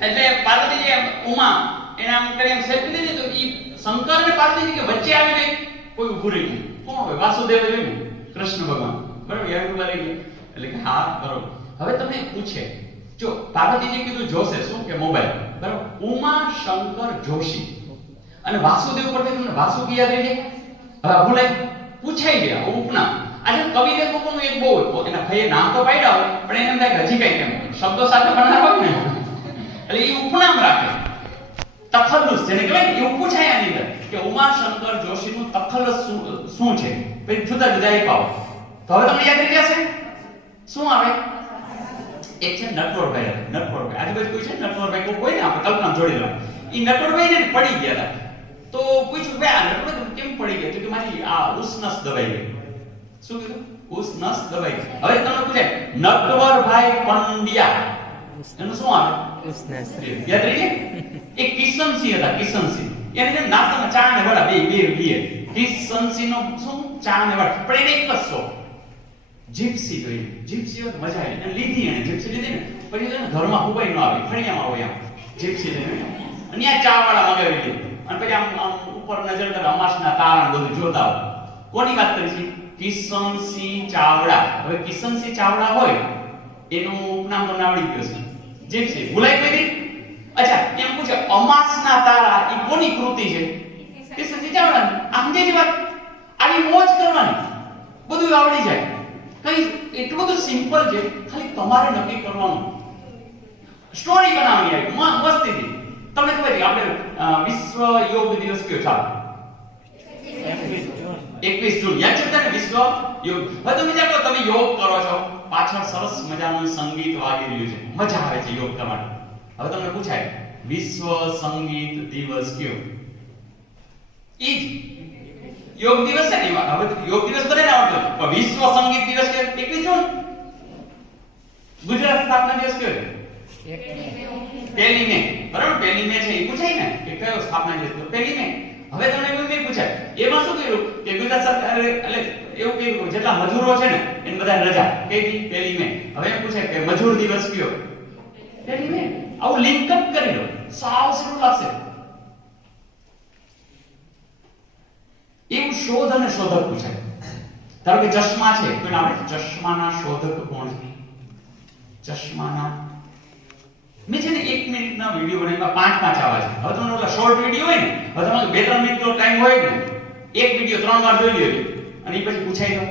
એટલે પાર્વતીજી ઉમા એને આમ કરી એમ સેલ્ફી લીધી તો ઈ શંકર ને પાર્વતીજી કે વચ્ચે આવીને કોઈ ઊભું રહી ગયું. કોણ હોય? વાસુદેવ હોય ને કૃષ્ણ ભગવાન. બરાબર? યાર ઉભા રહી ગયા. એટલે કે હા બરોબર. હવે તમને પૂછે, જો પાર્વતીજી કીધું જોશે શું કે મોબાઈલ, બરાબર? ઉમા શંકર જોશી અને વાસુદેવ પરથી તમને વાસુકી યાદ રહી જાય. હવે ભૂલાય પૂછાઈ ગયા ઉપનામ. આજે કવિ લેખકોનું એક બહુ એના ભાઈએ નામ તો પાડ્યા હોય પણ એને એમ થાય હજી કઈ કેમ શબ્દો સાથે ભણનાર હોય ને એટલે એ ઉપનામ રાખે. તખલ્લુસ જેને કહેવાય ને એવું પૂછાય આની અંદર કે ઉમાશંકર જોશીનું તખલ્લુસ શું છે? પછી જુદા જુદા આપ્યા. તો હવે તમને યાદ રહી જશે શું આવે? એક છે નટવરભાઈ. નટવરભાઈ આજુબાજુ કોઈ છે નટવરભાઈ કોઈ ને આપણે કલ્પના જોડી લેવા. એ નટવરભાઈ ને પડી ગયા હતા તો પૂછ્યું ભાઈ આ નટવરભાઈ કેમ પડી ગયા? તો કે મારી આ ઉસનસ દબાઈ ગઈ. શું કીધું? ઉસનસ દબાઈ ગઈ. હવે તમને પૂછાય નટવરભાઈ પંડ્યા એનું શું આવે? ઉસનસ. યાદ રહી ગયા? એક કિશનસિંહ હતા. કિશનસિંહ એને જે નાસ્તામાં ચા ને વડા બે કિશનસિંહ નો શું ચા ને વડા પણ એને એક જ શોખ જીપ્સી જોઈ. જીપ્સી હોય મજા આવી અને લીધી. એને જીપ્સી લીધી ને પછી એને ઘરમાં હુબાઈ ન આવે, ફળિયામાં હોય આમ જીપ્સી લઈને અને ત્યાં ચા વાળા મગાવી લીધી અને પછી આમ ઉપર નજર કરે અમાસના તારા બધું જોતા હોય. કોની વાત કરી છે? કિશનસિંહ ચાવડા. હવે કિશનસિંહ ચાવડા હોય એનું નામ તમને આવડી ગયું છે જીપ્સી. ભૂલાઈ ગઈ? અચ્છા એમ પૂછે અમાસના તારા એ કોની કૃતિ છે? કિશનસિંહ ચાવડા. આમ જે વાત આવી મોજ કરવાની બધું આવડી જાય. કઈ એટલું બધું સિમ્પલ છે, ખાલી તમારે નક્કી કરવાનું. સ્ટોરી બનાવવાની આવી મસ્તીથી. તમને ખબર છે આપણે વિશ્વ યોગ દિવસ કયો ચાલે? 21 જૂન. યાદ છે ને વિશ્વ યોગ. હવે તમે વિચાર કરો તમે યોગ કરો છો, પાછળ સરસ મજાનું સંગીત વાગી રહ્યું છે, મજા આવે છે યોગ કરવાની. હવે તમને પૂછાય વિશ્વ સંગીત દિવસ કયો? ઈ યોગ દિવસ છે ને. હવે યોગ દિવસ બધાને આવડતો પણ વિશ્વ સંગીત દિવસ કે 21 જૂન. ગુજરાત સ્થાપના દિવસ કયો છે? 1 મે. બરાબર? 1 મે છે એ પૂછાય ને કે કયો સ્થાપના દિવસ? 1 મે. હવે તમને એવું નહીં પૂછાય એમાં શું કર્યું કે ગુજરાત સરકારે એટલે એવું કર્યું જેટલા મજૂરો છે ને એને બધા રજા કઈ દી 1 મે. હવે એમ પૂછાય કે મજૂર દિવસ કયો? 1 મે. આવું લિંક અપ કરી લો સાવ સરળ લાગશે. એવું શોધ અને શોધક પૂછાય. ધારો કે ચશ્મા છે તો આપણે ચશ્માના શોધક કોણ છે? ચશ્માના મેં છે ને 1 મિનિટના વિડિયો બનાવ્યા 5 આવા છે. હવે તમને ઓલા શોર્ટ વિડિયો હોય ને હવે તમારે 2-3 મિનિટનો ટાઈમ હોય ને એક વિડિયો 3 વાર જોઈ લ્યો અને પછી પૂછાઈ દો.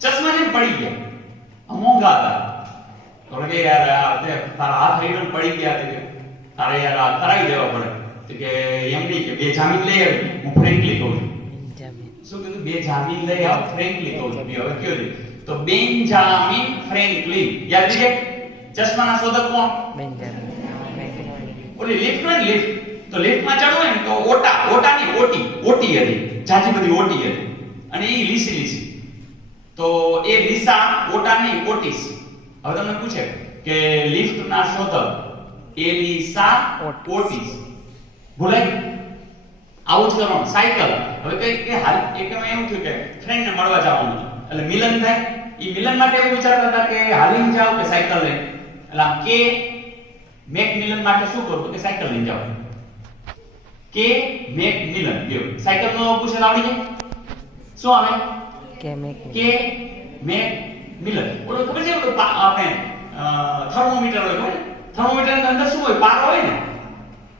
ચશ્મા ને પડી ગયા મોંઘા હતા તો કે યાર તારા હાથ રહીને પડી ગયા છે, તારે યાર આ કરાવી દેવા પડે. તો કે એમ નહીં કે બે જામીન લઈ આવી, હું ફ્રેન્કલી કહું છું. શું કીધું? બે જામીન લઈ આવ, ફ્રેન્કલી કહું છું. હવે કયો છે? તો બેન્જામિન ફ્રેન્કલિન. યાદ છે? ચશ્માના શોધક કોણ? ઓલી લિફ્ટ હોય ને, લિફ્ટ. તો લિફ્ટમાં ચડવું હોય ને તો ઓટાની ઓટી હતી, જાજી બધી ઓટી હતી, અને એ લીસી. તો એ લીસા ઓટાની ઓટીસ. હવે તમને પૂછે કે લિફ્ટના શોધક એલિસા ઓટીસ. ભૂલાય? આવું જ કરવાનું. સાયકલ. હવે કે હાલ એકમાં એવું થયું કે ફ્રેન્ડને મળવા જવાનું એટલે મિલન થાય. એ મિલન માટે એવું વિચારતા હતા કે હાલીને જાવ કે સાયકલ લઈને. એટલે આમ કે મેક મિલન માટે શું કરવું કે સાયકલ લઈને જાવ. કે મેક મિલન ગયો. સાયકલ નો પૂછે આવડી જાય શું આવે? કે મેક મિલન. ઓલો ખબર છે ઓલો આપણે થર્મોમીટર હોય ને, થર્મોમીટર ની અંદર શું હોય? પારો હોય ને.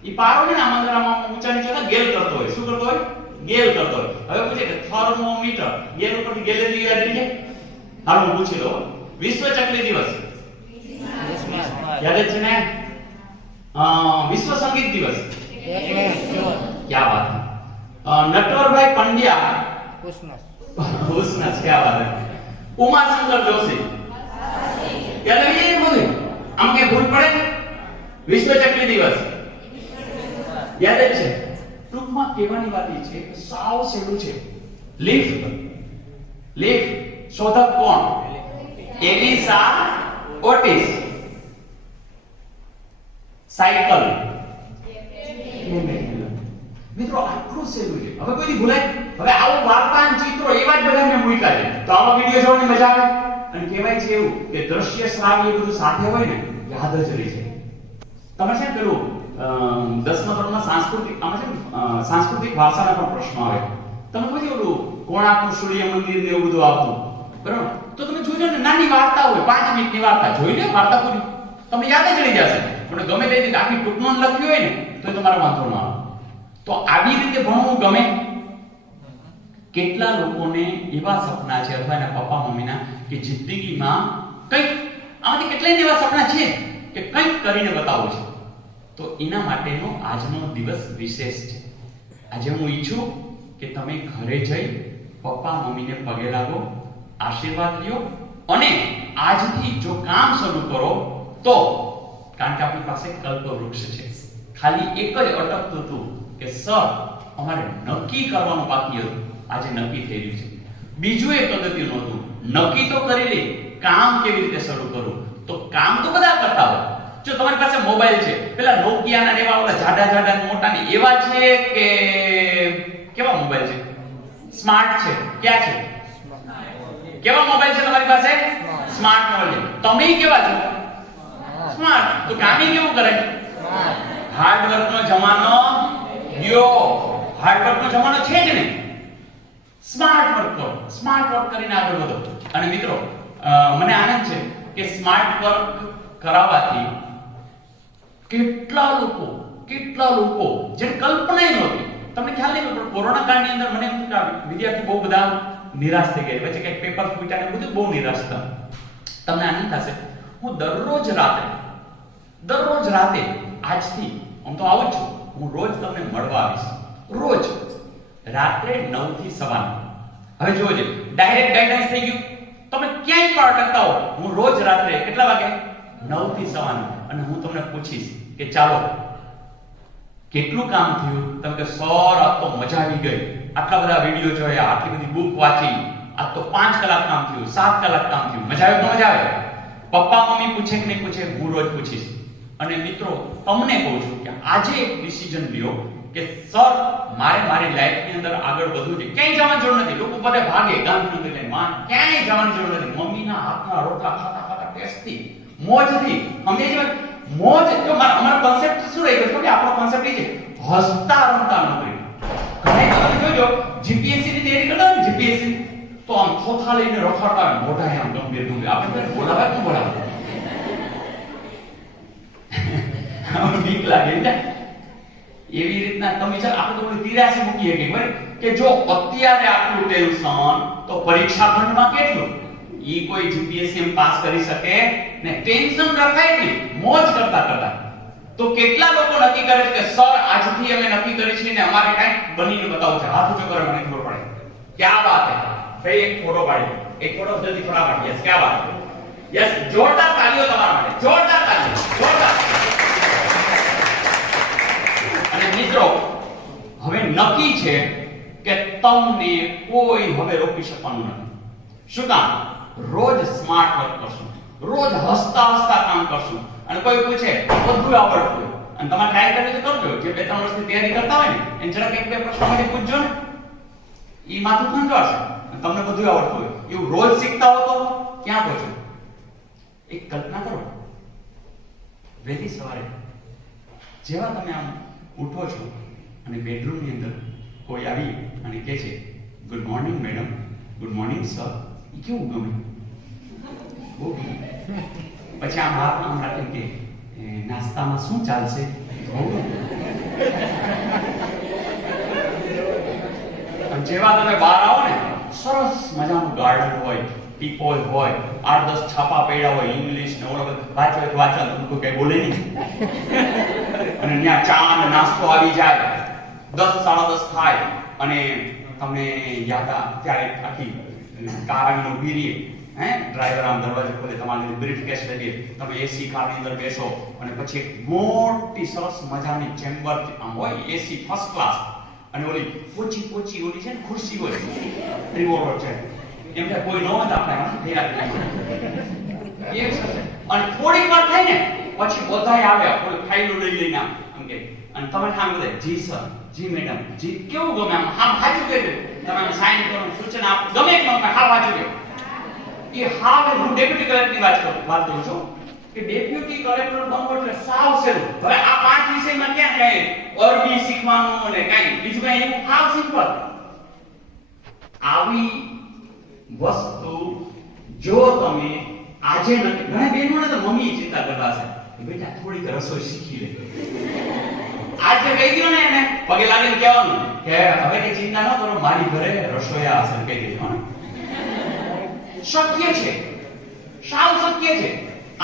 એ પારો ને આમાં ઊંચા નીચે ગેલ કરતો હોય. શું કરતો હોય? ગેલ કરતો હોય. હવે પૂછે કે થર્મોમીટર ગેલ ઉપરથી ગેલેરી યાદ રહી જાય? હાલો હું પૂછી દઉં. વિશ્વ ચકલી દિવસ યાદ છે ને? વિશ્વ સંગીત દિવસ क्या बात है? नटवरभाई पंड्या क्या बात है? उमाशंकर जोशी याद है? ये बोले આમ કે ભૂલ પડે? વિશ્વ ચકલી દિવસ યાદ જ છે. ટૂંકમાં કહેવાની વાત એ છે કે સાવ સહેલું છે. લિફ્ટ શોધક કોણ? એલિસા ઓટીસ. સાયકલ મિત્રો આટલું સહેલું છે. હવે કોઈ ભૂલાય? હવે આવું વાર્તા અને ચિત્રો એવા જ બધાને મૂક્યા છે. તો આવા વિડિયો જોવાની મજા આવે. અને કહેવાય છે એવું કે દ્રશ્ય શ્રાવ્ય બધું સાથે હોય ને યાદ જ રહી જાય. તમે છે પેલું 10મા ધોરણમાં સાંસ્કૃતિક આમાં છે સાંસ્કૃતિક ભાષાના પણ પ્રશ્નો આવે. તમે કોઈ ઓલું કોણાર્કનું સૂર્ય મંદિર ને એવું બધું આવતું બરાબર? તો તમે જોજો ને નાની વાર્તા હોય 5 મિનિટની વાર્તા જોઈ લે વાર્તા પૂરી તમને યાદ જ રહી જશે. પણ ગમે તે રીતે આખી ટૂંકમાં લખ્યું હોય ને તો તમારે વાંધો ન આવે. તો આવી રીતે ભણવું ગમે. કેટલા લોકોને એવા સપના છે અથવા એના પપ્પા મમ્મીના કે જિંદગીમાં કંઈક આમાંથી કેટલાય એવા સપના છે કે કંઈક કરીને બતાવવું છે. તો એના માટેનો આજનો દિવસ વિશેષ છે. આજે હું ઈચ્છું કે તમે ઘરે જઈ પપ્પા મમ્મીને પગે લાગો, આશીર્વાદ લ્યો અને આજથી જો કામ શરૂ કરો તો કારણ કે આપણી પાસે કલ્પવૃક્ષ છે. ખાલી એક જ અટકતું હતું કે સર અમારે નક્કી કરવાનું બાકી હતું. આજે નક્કી થઈ રહ્યું છે. બીજું એક અગત્યનું હતું નક્કી તો કરી લે કામ કેવી રીતે શરૂ કરું. તો કામ તો બધા કરતા હોય. જો તમારી પાસે મોબાઈલ છે પેલા નોકિયાના એવા ઓલા જાડા મોટા ને એવા છે કે કેવા મોબાઈલ છે? સ્માર્ટ છે. ક્યાં છે? કેવા મોબાઈલ છે તમારી પાસે? Smart mobile. તમે કેવા છો? સ્માર્ટ. તો કામ કેવું કરે? હાર્ડવર્ક નો જમાનો ગયો. હાર્ડવર્ક નો જમાનો છે જ ને. સ્માર્ટ વર્ક કરો. સ્માર્ટ વર્ક કરીને આગળ વધો. અને મિત્રો મને આનંદ છે કે સ્માર્ટ વર્ક કરાવવાથી કેટલા લોકો જેને કલ્પના નહોતી. તમને ખ્યાલ નહીં પણ કોરોના કાળની અંદર મને એમ કે વિદ્યાર્થી બહુ બધા નિરાશ થઈ ગયા. વચ્ચે કંઈક પેપર ફૂટ્યા ને બધું બહુ નિરાશ હતા. તમને આનંદ થશે હું દરરોજ રાતે આજથી હું તો આવું જ છું. હું રોજ તમને મળવા આવીશ. રોજ રાત્રે 9 થી સવા 9. હવે જોજો ડાયરેક્ટ ગાઈડન્સ થઈ ગયું. તમે ક્યાંય પણ અટકતા હો હું રોજ રાત્રે કેટલા વાગે? 9 થી સવા 9. અને હું તમને પૂછીશ કે ચાલો કેટલું કામ થયું? તમે કે સર આ તો મજા આવી ગઈ. આટલા બધા વિડિયો જોયા, આટલી બધી બુક વાંચી, આ તો 5 કલાક કામ થયું, 7 કલાક કામ થયું. મજા આવે કે મજા આવે? પપ્પા મમ્મી પૂછે કે નહીં પૂછે હું રોજ પૂછીશ. અને મિત્રો તમને કહું છું કે આજે એક ડિસિઝન લ્યો કે સર મારી લાઈફની અંદર આગળ વધવું છે. ક્યાંય જવાની જરૂર નથી. લોકો બધા ભાગે ગાંધીનગર લઈને ક્યાંય જવાની જરૂર નથી. મમ્મીના હાથના રોટલા ખાતા ટેસ્ટી મોજથી અમને જે મોજ જો અમારો કોન્સેપ્ટ શું રહી ગયો કે આપણો કોન્સેપ્ટ એ છે હસતા રમતા નોકરી. ઘણા તમે જોજો જીપીએસસી ની તૈયારી કરતા હોય જીપીએસસી તો આમ થોથા લઈને રખડતા હોય મોઢા આમ ગંભીર આપણે બોલાવે તો બોલાવે બીક લાગે ને. એવી રીતના તમે ચાલ આપણે તો 83 મૂકીએ કે બરાબર કે જો અત્યારે આટલું ટેન્શન તો પરીક્ષા ખંડમાં કેટલું ઈ કોઈ જીપીએસસી પાસ કરી શકે ને ટેન્શન રખાય નહીં મોજ કરતા કરતા તો કેટલા લોકો નક્કી કરે છે કે સર આજથી અમે નક્કી કરી છે ને અમારે કંઈક બનીને બતાવવું છે હાથ ઊંચો કરો મને ખબર પડે ક્યા વાત હે ભાઈ એક ફોટો પાડી એક ફોટો જલ્દી ફટાફટ યસ ક્યા વાત યસ જોરદાર તાળીઓ તમારા માટે જોરદાર તાળીઓ જોરદાર અને મિત્રો હવે નક્કી છે કે તમને કોઈ હવે રોકી શકવાનું નથી શું કામ રોજ સ્માર્ટ વર્ક કરશું રોજ હસતા હસતા કામ કરશું અને કોઈ પૂછે બધું આવડતું અને તમારે ટ્રાય કરવી તો કરજો જે 2-3 વર્ષની તૈયારી કરતા હોય ને એને જરાક એક બે પ્રશ્નો માટે પૂછજો ને ઈ માથું ખંજવાશે તમને બધું આવડતું હોય એવું રોજ શીખતા હો તો ક્યાં પહોંચો એક કલ્પના કરો વહેલી સવારે જેવા તમે આમ ઉઠો છો અને બેડરૂમની અંદર કોઈ આવી અને કહે છે good morning madam good morning sir એ કેવું ગમે બહુ ગમે પછી આમ હાથ આમ રાખીને કે નાસ્તામાં શું ચાલશે અને જેવા તમે બહાર આવો ને સરસ મજાનું ગાર્ડન હોય ટીપોય હોય 8-10 છાપા પડ્યા હોય ઇંગ્લિશ ને ઓલો વાંચો તમને કઈ બોલે નહીં અને ત્યાં ચા ને નાસ્તો આવી જાય 10-10:30 થાય અને તમને યાદ ત્યારે આખી કાર આવીને ઊભી રહી હે ડ્રાઈવર આમ દરવાજો ખોલે તમારી બ્રીફ કેસ લઈ તમે એસી કારની અંદર બેસો અને પછી એક મોટી સરસ મજાની ચેમ્બર આમ હોય એસી ફર્સ્ટ ક્લાસ અને ઓલી પોચી ઓલી છે ને ખુરશી હોય રિવોલ્વર છે એમ કે કોઈ ન હોય તો આપણે આમ ફેરા કરી અને થોડીક વાર થાય ને પછી બધાય આવે ઓલી ફાઇલો લઈ લઈને આમ કે અને તમે આમ બોલે જી સર જી મેડમ જી કેવું ગમે આમ સાચું કહેજો તમે આમ સાઇન કરો સૂચના આપો ગમે કે હા સાચું કહો એ હા હું ડેપ્યુટી કલેક્ટરની વાત કરું છું કે ડેપ્યુટી કલેક્ટર બનવું એટલે સાવ સહેલું હવે આ 5 વિષયમાં ક્યાં કઈ અરબી શીખવાનું અને કઈ બીજું કઈ એવું સાવ સિમ્પલ આવી વસ્તુ જો તમે આજે નથી ઘણા બહેનોને તો મમ્મી ચિંતા કરતા છે કે બેટા થોડીક રસોઈ શીખી લે આજે કહી દો ને એને પગે લાગીને કહેવાનું કે હવે કે ચિંતા ન કરો મારી ઘરે રસોઈયા હશે કહી દેજો શક્ય છે સાવ શક્ય છે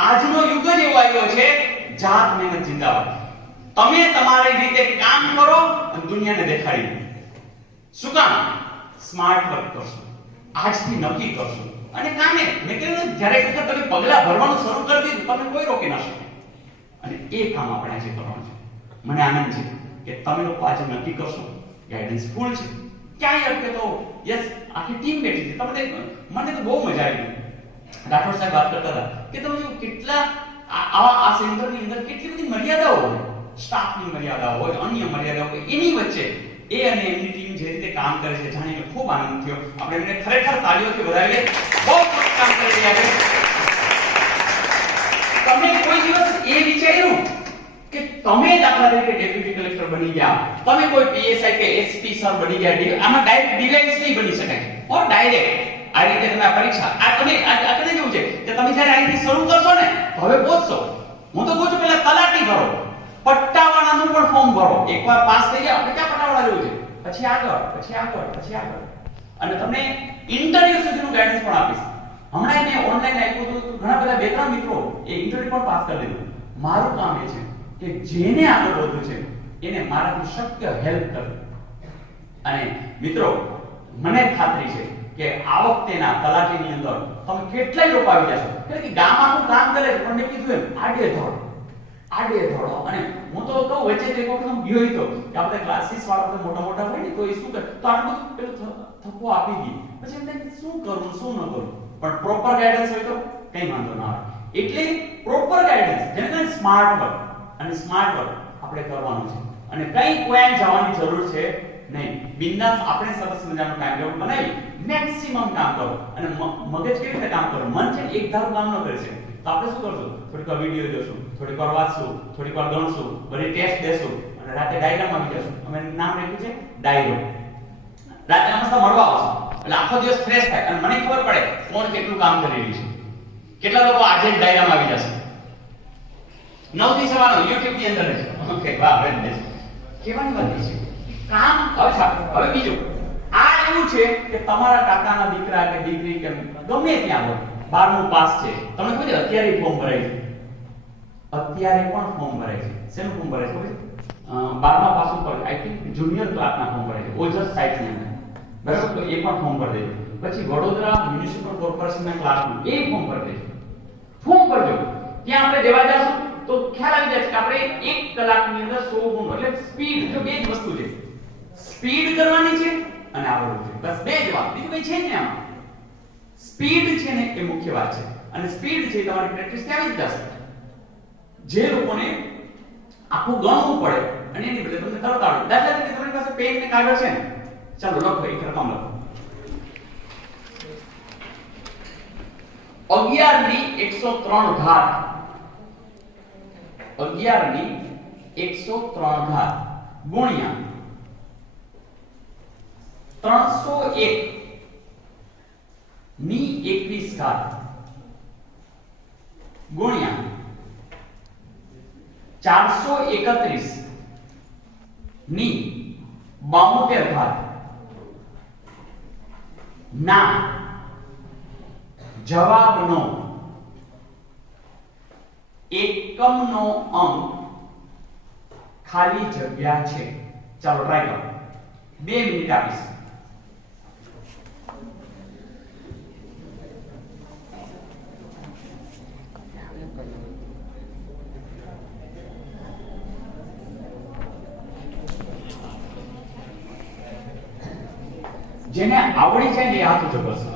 આજનો યુગ જ એવો આવ્યો છે જાત મહેનત જિંદાબાદ તમે તમારી રીતે કામ કરો અને દુનિયાને દેખાડી દો શું કામ સ્માર્ટ વર્ક કરશો આજથી નક્કી કરશો અને કામે મેં કહ્યું જ્યારે તમે પગલા ભરવાનું શરૂ કરી દીધું તમને કોઈ રોકી ના શકે અને એ કામ આપણે આજે કરવાનું છે મને આનંદ છે કે તમે લોકો આજે નક્કી કરશો ગાઈડન્સ ફૂલ છે ક્યાંય અટકે તો યસ આખી ટીમ બેઠી છે તમને મને તો બહુ મજા આવી રાઠોડ સાહેબ વાત કરતા હતા કે તમે જો કેટલા આ સેન્ટરની અંદર કેટલી બધી મર્યાદાઓ હોય સ્ટાફની મર્યાદાઓ હોય અન્ય મર્યાદાઓ હોય એની વચ્ચે એ અને એમની ટીમ જે રીતે કામ કરે છે જાણીને ખૂબ આનંદ થયો આપણે એમને ખરેખર તાળીઓથી વધાવીએ બહુ સરસ કામ કરી રહ્યા છે તમે કોઈ દિવસ એ વિચાર્યું કે તમે દાખલા તરીકે ડેપ્યુટી કલેક્ટર બની ગયા તમે કોઈ પીએસઆઈ કે એસપી સર બની ગયા આમાં ડાયરેક્ટ ડીવાયએસ નહીં બની શકાય ઓર ડાયરેક્ટ આ રીતે તમે આ પરીક્ષા આ તમે આ કને જેવું છે કે તમે જ્યારે આ રીતે શરૂ કરશો ને હવે પહોંચશો હું તો કહું છું પહેલા તલાટી ભરો પટ્ટાવાળાનું પણ ફોર્મ ભરો એકવાર પાસ થઈ ગયા આપણે ક્યાં પટ્ટાવાળા લેવું છે પછી આગળ અને તમને ઇન્ટરવ્યુ સુધીનું ગાઈડન્સ પણ આપીશ હમણાં મેં ઓનલાઈન આપ્યું હતું ઘણા બધા 2-3 મિત્રો એ ઇન્ટરવ્યુ પણ પાસ કરી લીધું મારું કામ એ છે કે જેને આગળ વધવું છે એને મારાથી શક્ય હેલ્પ કરવી અને મિત્રો મને ખાતરી છે કે આ વખતેના તલાટીની અંદર તમે કેટલાય લોકો આવી જશો એટલે કે ગામમાં કામ કરે છે પણ મેં કીધું એમ આડે ધોડો અને હું તો કહું વચ્ચે એક વખત હું ગયો હતો કે આપણે ક્લાસીસ વાળા મોટા હોય ને તો એ શું કરે તો આટલું પેલું થપ્પો આપી દી પછી એમને શું કરવું શું ન કરવું પણ પ્રોપર ગાઈડન્સ હોય તો કઈ વાંધો ના આવે એટલે પ્રોપર ગાઈડન્સ જેને કહે સ્માર્ટ વર્ક અને સ્માર્ટ વર્ક આપણે કરવાનું છે અને કઈ કોઈ જવાની જરૂર છે નહીં બિંદાસ આપણે સરસ મજાનું ટાઈમ ટેબલ બનાવી મેક્સિમમ કામ કરો અને મગજ કેવી રીતે કામ કરે મન છે એક ધારું કામ ન કરે છે તો આપણે શું કરશું થોડીક વાર વિડિયો જોશું થોડીક વાર વાંચશું થોડીક વાર ગણશું બધી ટેસ્ટ દેશું અને રાતે ડાયરામાં આવી જશું અમે નામ રાખ્યું છે ડાયરો રાતે મસ્ત મળવા આવશું એટલે આખો દિવસ ફ્રેશ થાય અને મને ખબર પડે કોણ કેટલું કામ કરી રહ્યું છે કેટલા લોકો આજે ડાયરામાં આવી જશે 9 થી સવારનો YouTube ની અંદર છે ઓકે વાહ વેરી નાઈસ કેવાની વાત છે કામ હવે બીજું આ એવું છે કે તમારા કાકાના દીકરા કે દીકરી કે ગમે ત્યાં હોય 12મું પાસ છે, તમને ખબર છે અત્યારે ફોર્મ ભરાય છે, અત્યારે પણ ફોર્મ ભરાય છે. શેનું ફોર્મ ભરાય છે? 12મા પાસ ઉપર આઈ થિંક જુનિયર ક્લાસના ફોર્મ ભરાય છે ઓજસ સાઇટની અંદર, બરાબર? તો એ પણ ફોર્મ ભરી દેજો. પછી વડોદરા મ્યુનિસિપલ કોર્પોરેશનના ક્લાર્કનું એ ફોર્મ ભરી દેજો. ફોર્મ ભરજો. ત્યાં આપણે દેવા જશું તો ખ્યાલ આવી જશે કે આપણે 1 કલાકની અંદર 100 ગુણ, એટલે સ્પીડ, જો બે જ વસ્તુ છે, સ્પીડ કરવાની છે અને આવડવું છે, બસ બે જ વાત, બીજું કઈ છે જ નહીં આમાં. સ્પીડ છે ને એ મુખ્ય વાત છે, અને સ્પીડ છે તમારી પ્રેક્ટિસ થી આવી જ જશે. જે લોકોને આખું ગણવું પડે અને એની બદલે તમને તરત આવડે. દાખલા તરીકે તમારી પાસે પેન ને કાગળ છે ને, ચાલો લખો, એક રકમ લખો. 11 ની 103 ઘાત, 11 ની 103 ઘાત ગુણ્યા 301 ની 21 ઘાત ગુણ્યા 431 ની 72 ઘાત ના જવાબનો એકમનો અંક ખાલી જગ્યા છે. ચાલો ટ્રાય કરો, 2 મિનિટ આપીશ. જેને આવડી છે ને એ હાથ ઊંચો કરશે.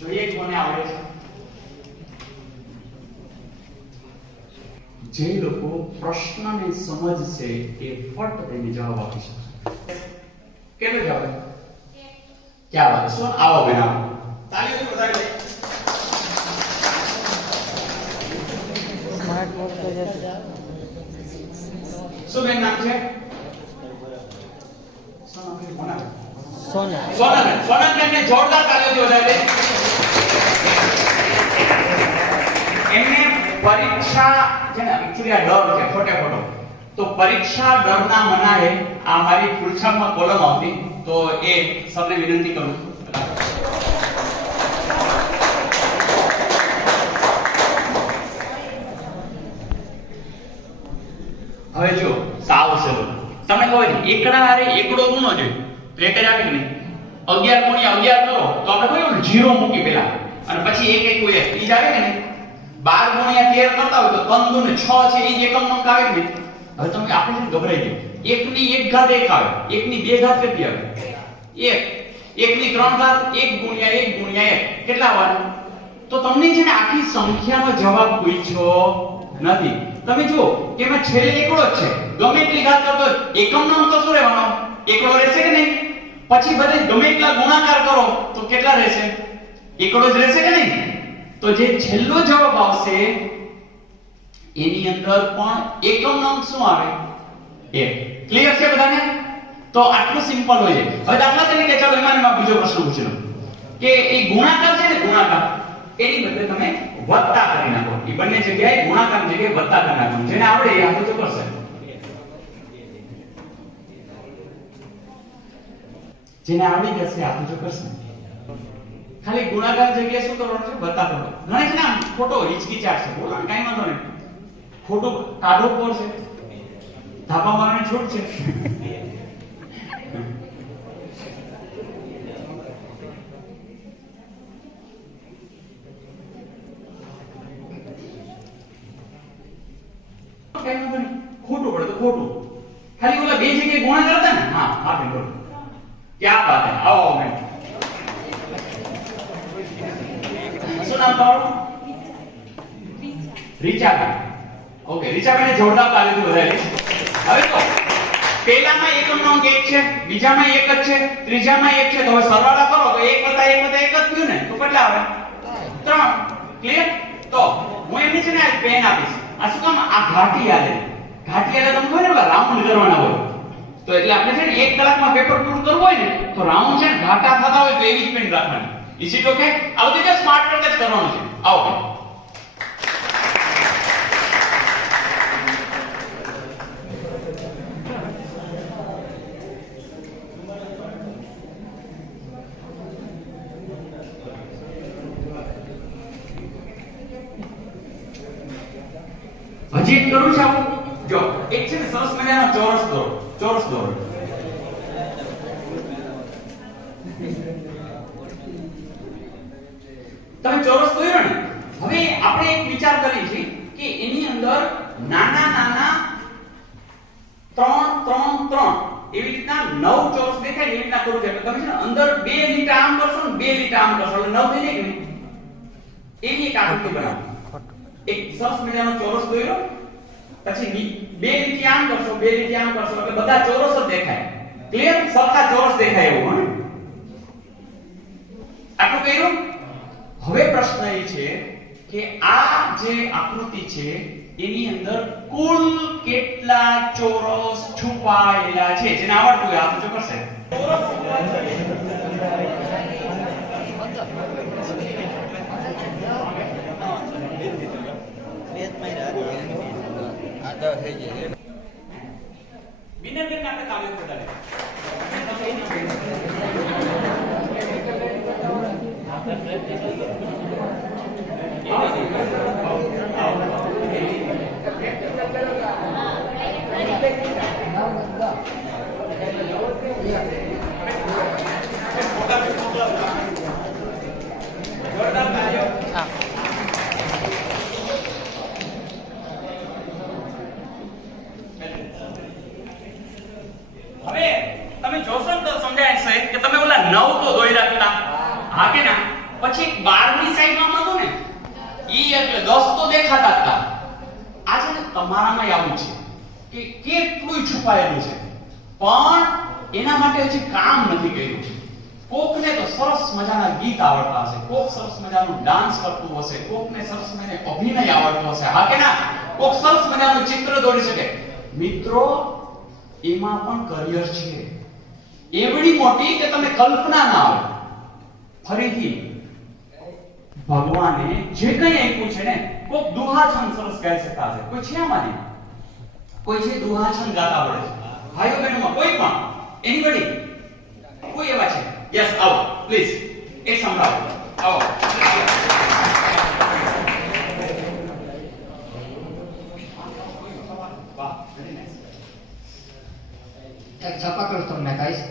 જોઈએ કોને આવડે છે. જે લોકો પ્રશ્નને સમજશે એ ફટ તેને જવાબ આપી શકશે. કેટલો જવાબ? ક્યાં વાત? શું આવો બેના તાળીઓથી વધારે લે. સ્માર્ટ બોર્ડ પર જશે. શું બેન નામ છે? સોનલ. સોનલ બેનને જોરદાર તાળીઓથી વધારે લે. એમને પરીક્ષા છે ને, એકચ્યુઅલી આ ડર છે ખોટે ખોટો, તો પરીક્ષા ડરના મનાએ આ મારી ફૂલછાપમાં કોલમ આવતી, તો એ સરને વિનંતી કરું. હવે જો સાવ સહેલો, તમને ખબર છે એકડા હારે એકડો ગુણો જોઈએ તો એક જ આવે કે નહીં? 11 ગુણ્યા 11 કરો તો આપણે કયું 0 મૂકી પેલા, અને પછી એક એક કોઈ ઈ જ આવે કે નહીં? 12 ગુણ્યા 13 કરતા હોય તો 3 દુ ને 6 છે, એ જ એકમ અંક આવે કે નહીં? હવે તમે આપણે છે ગભરાઈ ગયો, 1 ની 1 ઘાત 1 આવે, 1 ની 2 ઘાત કેટલી આવે? 1. 1 ની 3 ઘાત 1 ગુણ્યા 1 ગુણ્યા 1 કેટલા આવવાનું? તો તમને છે ને આખી સંખ્યાનો જવાબ પૂછ્યો નથી. તમે જુઓ કે એમાં છેલ્લે એકડો જ છે, ગમે એટલી ઘાત કરતો એકમનો અંક તો શું રહેવાનો? એકડો રહેશે કે નહીં? પછી બધે ગમે એટલા ગુણાકાર કરો તો કેટલા રહેશે? એકડો જ રહેશે કે નહીં? તો જે છેલ્લો જવાબ આવશે એની અંદર પણ એકમનો અંક શું આવે? 1. ક્લિયર છે બધાને? તો આટલું સિમ્પલ હોય છે. હવે દાખલા તરીકે ચાલો એમાં બીજો પ્રશ્ન પૂછી લો કે એ ગુણાકાર છે ને, ગુણાકાર એની બદલે તમે વત્તા કરી નાખો. એ બંને જગ્યાએ ગુણાકારની જગ્યાએ વત્તા કરી નાખો. જેને આવડે એ હાથ ઊંચો કરશે. જેને આવડી જશે હાથ ઊંચો કરશે. ખાલી ગુણાકાર જગ્યાએ શું કરવાનું છે? વત્તા કરવાનું. ઘણા છે ને આમ ખોટો હિચકિચાટ છે, બોલો ને કાઈ વાંધો નહીં, ખોટું કાઢો કોર છે, ધાપા મારવાની છૂટ છે. ખોટું પડે તો ખોટું, ખાલી ઓલા બે જગ્યાએ ગુણાકાર હતા ને, હા હા બિલકુલ, ક્યાં બાત હે. આવો મેં શું નામ તમારું? રીચાબેન. ઓકે, રીચાબેન જોરદાર તાળીથી વધારી. હવે તો પહેલામાં એકમનો અંક 1 છે, બીજામાં 1 જ છે, ત્રીજામાં 1 છે, તો હવે સરવાળા કરો તો 1 + 1 + 1 જ થયું ને, તો કેટલા આવે? 3. ક્લિયર? તો હું એમની છે ને આ પેન આપીશ. આ શું કામ? આ ઘાટી આલે, ઘાટી આલે તમને ખબર ને રાઉન્ડ કરવાના હોય, તો એટલે આપણે છે ને 1 કલાકમાં પેપર પૂરું કરવું હોય ને તો રાઉન્ડ છે ને ઘાટા થતા હોય તો એવી જ પેન રાખવાની. Is it okay? આવું તો જસ્ટ સ્માર્ટ વર્ક જ કરવાનું છે. આવો નક્કી કરવું છે આપણે. જો એક છે ને સરસ મજાનો ચોરસ દોરો. તમે ચોરસ દોર્યો ને, હવે આપણે એક વિચાર કરીએ છીએ કે એની અંદર નાના 3 એવી રીતના 9 ચોરસ દેખાય એવી રીતના કરવું છે. એટલે તમે છે ને અંદર 2 લીટા આમ કરશો ને 2 લીટા આમ કરશો એટલે 9 થઈ જાય કે નહીં? એવી એક આકૃતિ બનાવો. એક સરસ મજાનો ચોરસ દોર્યો, પછી 2 લીટી આમ કરશો 2 લીટી આમ કરશો એટલે બધા ચોરસ જ દેખાય. ક્લિયર? સરખા ચોરસ દેખાય એવું. હે આટલું કર્યું. હવે પ્રશ્ન એ છે કે આ જે આકૃતિ છે એની અંદર કુલ કેટલા ચોરસ છુપાયેલા છે? જેને આવડતું હોય હાથ ઊંચો કરશે. બિનરબેન આપણે કામે ખોદાડે. હવે તમે જોશો ને તો સમજાય છે કે તમે ઓલા 9 તો દોર્યા હતા, હા કે ના? પછી 12ની સાઈડમાં હતું ને ઈ એટલે 10 તો દેખાતા હતા. આ છે ને તમારામાં આવું છે કે કેટલું છુપાયેલું છે, પણ એના માટે હજી કામ નથી કર્યું. કોકને તો સરસ મજાના ગીત આવડતા હશે, કોક સરસ મજાનું ડાન્સ કરતું હશે, કોકને સરસ મજાનો અભિનય આવડતો હશે, હા કે ના? કોક સરસ મજાનું ચિત્ર દોરી શકે. મિત્રો એમાં પણ કરિયર છે એવડી મોટી કે તમે કલ્પના ના આવે. ફરીથી ભગવાને જે કંઈ આપ્યું છે ને, કોક દુહાછંદ સરસ ગાઈ શકતા હશે, કોઈ છે આમાંથી? કોઈ છે દુહાછંદ ગાતા આવડે છે? ભાઈઓ બહેનોમાં કોઈ પણ? એનીબડી? કોઈ એવા છે? યસ, આવો પ્લીઝ, એક સંભળાવો. આવો. વાહ, વેરી નાઈસ. એક છપકડું તમને કહીશ.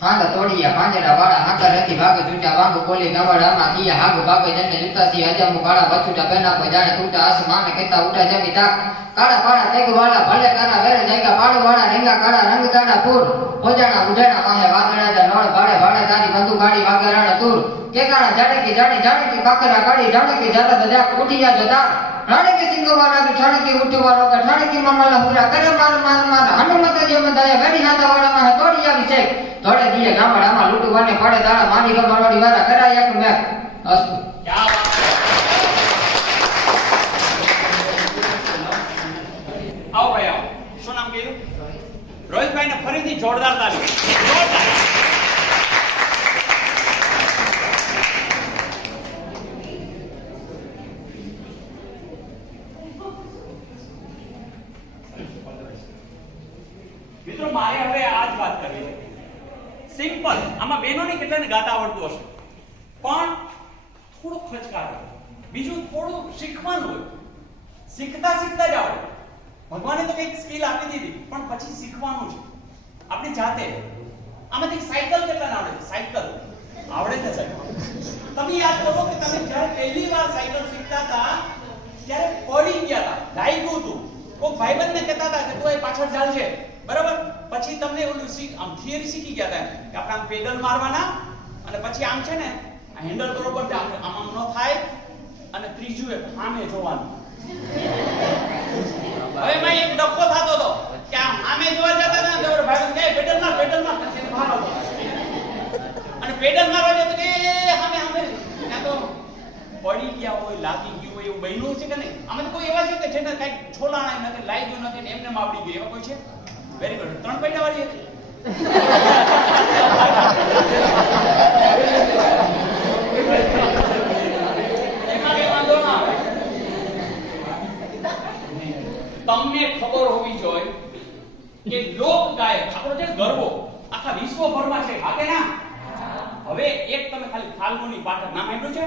હાંડા તોડિયા પાંજરા વાળા હાકર હતી ભાગ જૂટા વાંગ બોલી નવડામાં કિયા હાગ ભાગે જને જુતાસી હજામુ કાળા બચુટા બેના પર જાણે તૂટા આસમાન કેતા ઉઠા જમી તાક કાળા પાડા તેગ વાળા ભલે કાના વેરે જાયકા પાડો વાળા રેંગા કાળા રંગ તાડા પૂર હોજાણા ઉઢાણા વાહે વાદળા નોળ ભાડે ભાડે તારી બંદુ ગાડી વાગરાણા તૂર કેકાણા જાણે કે કાકરા ગાડી જાણે કે જાતા દજા ઉઠિયા જતા રાણે કે સિંગવાના કે ઠાણે કે ઉઠવાનો કે ઠાણે કે મમલા હુરા કરે માર હનુમત જે મદાય વેડી હાથા વાળામાં તોડિયા વિશે થોડે દીએ ગામડામાં લૂંટવાને પડે તારા માની ગમરવાડી વાળા કરાય એક મે અસ્તુ. ક્યા વાત છે. આવો ભાઈ આવો. શું નામ કીધું? રોહિતભાઈ ને ફરીથી જોરદાર તાળી. જોરદાર. મિત્રો મારે હવે આ જ વાત કરવી છે. સિમ્પલ. આમાં બહેનોને કેટલાને ગાતા આવડતું હશે, પણ થોડું ખચકાટ હોય, બીજું થોડું શીખવાનું હોય. શીખતા જ આવડે. ભગવાને તો કંઈક સ્કિલ આપી દીધી, પણ પછી શીખવાનું છે આપણી જાતે. આમાંથી સાયકલ કેટલાને આવડે છે? સાયકલ આવડે છે સાહેબ? તમે યાદ કરો કે તમે જ્યારે પહેલી વાર સાયકલ શીખતા હતા ત્યારે પડી ગયા હતા, લાગ્યું હતું, કોઈ ભાઈબંધને કહેતા હતા કે તું એ પાછળ ચાલજે, બરાબર? પછી તમને ઓલું આમ થિયરી શીખી ગયા હતા કે આપણે આમ પેડલ મારવાના અને પછી આમ છે ને હેન્ડલ બરોબર આમ આમ ન થાય અને ત્રીજું એક સામે જોવાનું. હવે મેં એક ડખો થતો હતો કે આમ સામે જોવા જતા ને તો ભાઈ કે પેડલ માર બહાર આવતો અને પેડલ મારવા જતો કે સામે ત્યાં તો પડી ગયા હોય, લાગી ગયું હોય એવું બન્યું છે કે નહીં? આમાં કોઈ એવા છે કે જેને કઈ છોલાણા નથી, લાગ્યું નથી ને એમને આવડી ગયું એવા કોઈ છે? Very good. 3 પૈડા વાળી હતી. તમને ખબર હોવી જોઈએ કે લોક ગાયક આપણો જે ગરબો આખા વિશ્વભરમાં છે, હા કે ના? હવે એક તમે ખાલી ફાલ્ગુની પાઠક નામ આપ્યું છે?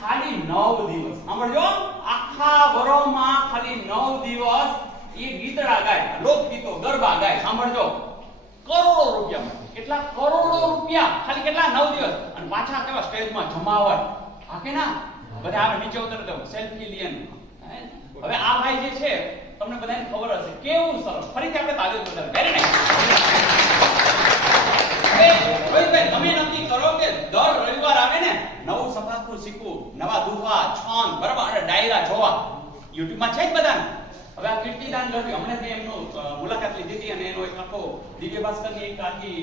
ખાલી 9 દિવસ સાંભળજો, આખા વરોમાં ખાલી 9 દિવસ એ ગીતડા ગાય, લોકગીતો ગરબા ગાય. સાંભળજો, કરોડો રૂપિયા મળે. કેટલા કરોડો રૂપિયા ખાલી કેટલા 9 દિવસ. અને પાછા કેવા સ્ટેજમાં જમાવટ. હા કે ના? બધા આવે નીચે ઉતરે તો સેલ્ફી લે. હવે આ ભાઈ જે છે તમને બધાને ખબર હશે કેવું સરસ. ફરીથી આપણે તાલીમ બજાવે. Very nice. રોહિતભાઈ, તમે નક્કી કરો કે દર રવિવાર આવે ને નવું સફાતું શીખવું, નવા દુહા, છંદ, બરાબર, અને ડાયરા જોવા YouTube માં છે જ બધાને. હવે આ કીર્તિદાન ગઢવી હમણે તે એમનું મુલાકાત લીધી હતી અને એનો એક આખો દિવ્ય ભાસ્કરની એક આખી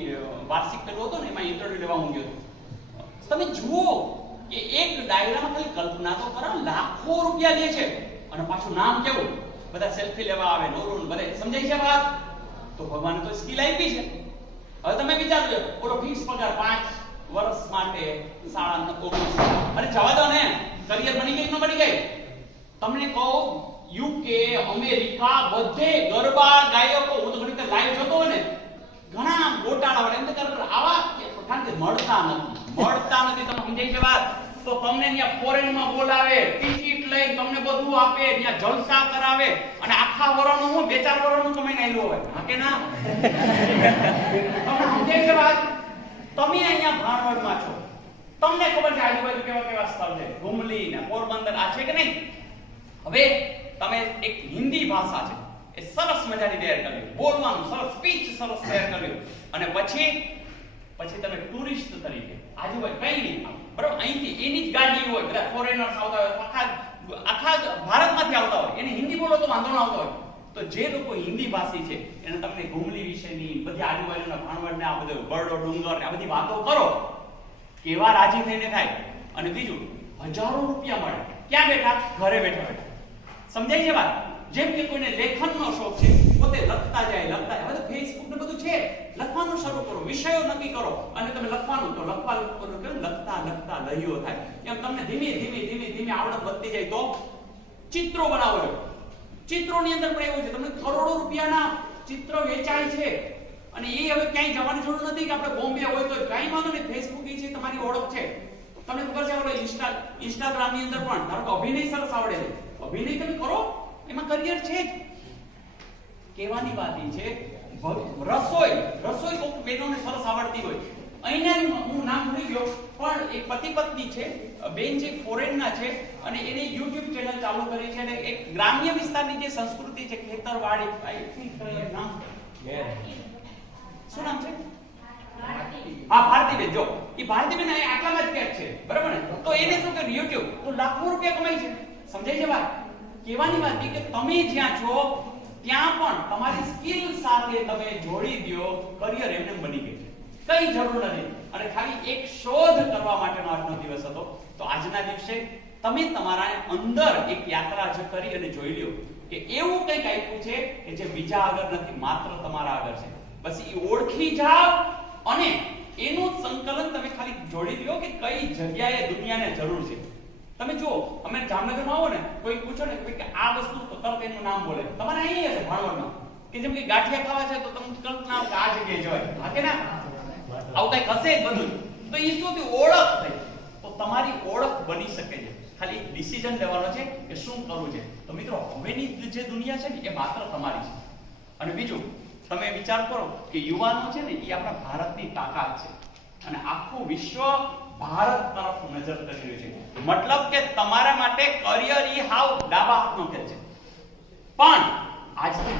વાર્ષિક પેલું હતું ને, એમાં ઇન્ટરવ્યુ લેવા હું ગયો હતો. તમે જુઓ કે એક ડાયરામાં ખાલી કલ્પના તો કરો, લાખો રૂપિયા લે છે. અને પાછું નામ કેવું, બધા સેલ્ફી લેવા આવે, નોરું બધા. સમજાય છે વાત? તો ભગવાને તો સ્કિલ આપી છે. હવે તમે વિચારજો, ઓલો ફિક્સ પગાર 5 વર્ષ માટે 19.5. અરે જવા દો ને, કરિયર બની ગઈ કે ન બની ગઈ? તમને કહું, યુકે, અમેરિકા, બધે ગરબા ગાયકો, હું તો ઘણી વખત લાઈવ જોતો હોય ને, ઘણા ગોટાળા વાળા એમ તો આવા કારણ કે મળતા નથી. તમે સમજાય છે વાત? તો તમને અહીંયા ફોરેનમાં બોલાવે, ટિકિટ લઈ તમને બધું આપે, અહીંયા જલસા કરાવે, અને આખા વરણનું હું 2-4 વરણનું કમાઈને આવેલો હોય. હા કે ના? તમને સમજાય છે વાત? તમે અહીંયા ભાણવડમાં છો, તમને ખબર છે આજુબાજુ કેવા સ્થળ છે, ઘુમલી ને પોરબંદર આ છે કે નહીં? હવે તમે એક હિન્દી ભાષા છે એ સરસ મજાની તૈયાર કરી, બોલવાનું સરસ, સ્પીચ સરસ તૈયાર કર્યું, અને પછી તમે ટુરિસ્ટ તરીકે આજુબાજુ કઈ નહીં, બરાબર, અહીંથી એની જ ગાડી હોય, બધા ફોરેનર્સ આવતા હોય, આખા ભારતમાંથી આવતા હોય, એને હિન્દી બોલો તો વાંધો ન આવતો હોય. તો જે લોકો હિન્દી ભાષી છે એને તમને ઘુમલી વિશેની બધી આજુબાજુના ભાણવડને આ બધું બરડો ડુંગર ને આ બધી વાતો કરો, કેવા રાજી થઈને થાય. અને બીજું, હજારો રૂપિયા મળે. ક્યાં બેઠા? ઘરે બેઠા. સમજાય છે વાત? જેમ કે કોઈને લેખનનો શોખ છે, પોતે લખતા જાય. હવે તો ફેસબુક ને બધું છે, લખવાનું શરૂ કરો, વિષયો નક્કી કરો, અને તમે લખવાનું તો લખતા લહ્યો થાય. એમ તમને ધીમે ધીમે આવડત વધતી જાય. તો ચિત્રો બનાવો. ચિત્રોની અંદર પણ એવું છે, તમને કરોડો રૂપિયાના ચિત્ર વેચાય છે, અને એ હવે ક્યાંય જવાની જરૂર નથી કે આપણે બોમ્બે હોય તો કાંઈ વાંધો નહીં, ફેસબુક એ છે તમારી ઓળખ છે. તમને ખબર છે આપણે ઇન્સ્ટાગ્રામ ની અંદર પણ ધારો કે અભિનય સરસ આવડે છે, અભિનય તમે કરો, એમાં કરિયર છે જ. કહેવાની વાત એ છે, રસોઈ કોક બેનોને સરસ આવડતી હોય. અહીંના હું નામ ભૂલી ગયો, પણ એક પતિ પત્ની છે, બેન છે, ફોરેનના છે, અને એને YouTube ચેનલ ચાલુ કરી છે, અને એક ગ્રામ્ય વિસ્તારની જે સંસ્કૃતિ છે, ખેતરવાડી, નામ શું નામ છે? હા, ભારતીબેન. જો એ ભારતીબેન આટલામાં જ ક્યાંક છે, બરાબર ને? તો એને શું કર્યું? YouTube તો લાખો રૂપિયા કમાય છે. સમજાય છે વાત? કહેવાની વાત કે તમે જ્યાં છો ત્યાં પણ તમારી સ્કિલ સાથે તમે જોડી દો, કરિયર એમને બની ગઈ છે. કઈ જરૂર નથી. અને ખાલી એક શોધ કરવા માટેનો આજનો દિવસ હતો. તો આજના દિવસે તમે તમારા અંદર એક યાત્રા કરી અને જોઈ લ્યો કે એવું કંઈક આપ્યું છે કે જે બીજા આગળ નથી, માત્ર તમારા આગળ છે. બસ એ ઓળખી જાઓ અને એનું સંકલન તમે ખાલી જોડી દો કે કઈ જગ્યાએ દુનિયાને જરૂર છે. તમે જુઓ, અમે જામનગરમાં આવો ને, કોઈ પૂછો ને કે આ વસ્તુ, તો તરત એનું નામ બોલે. તમારે અહીં હશે ભાણવડમાં કે જેમ કે ગાંઠિયા ખાવા છે તો તમને કલ્પના કે આ જગ્યાએ જવાય. હા કે ના? આવું કઈક હશે જ બધું. તો એ શું થયું? ઓળખ થઈ. તો તમારી ઓળખ બની શકે છે. ખાલી ડિસિઝન લેવાનો છે કે શું કરવું છે. તો મિત્રો, હવેની જે દુનિયા છે ને એ માત્ર તમારી છે. અને બીજું, તમે વિચાર કરો કે યુવાનો છે ને એ આપણા ભારતની તાકાત છે, અને આખું વિશ્વ ભારત તરફ નજર કરી રહ્યું છે. મતલબ કે તમારા માટે કરિયર ઈ હાવ ડાબા હાથનો ખેલ છે. પણ આજથી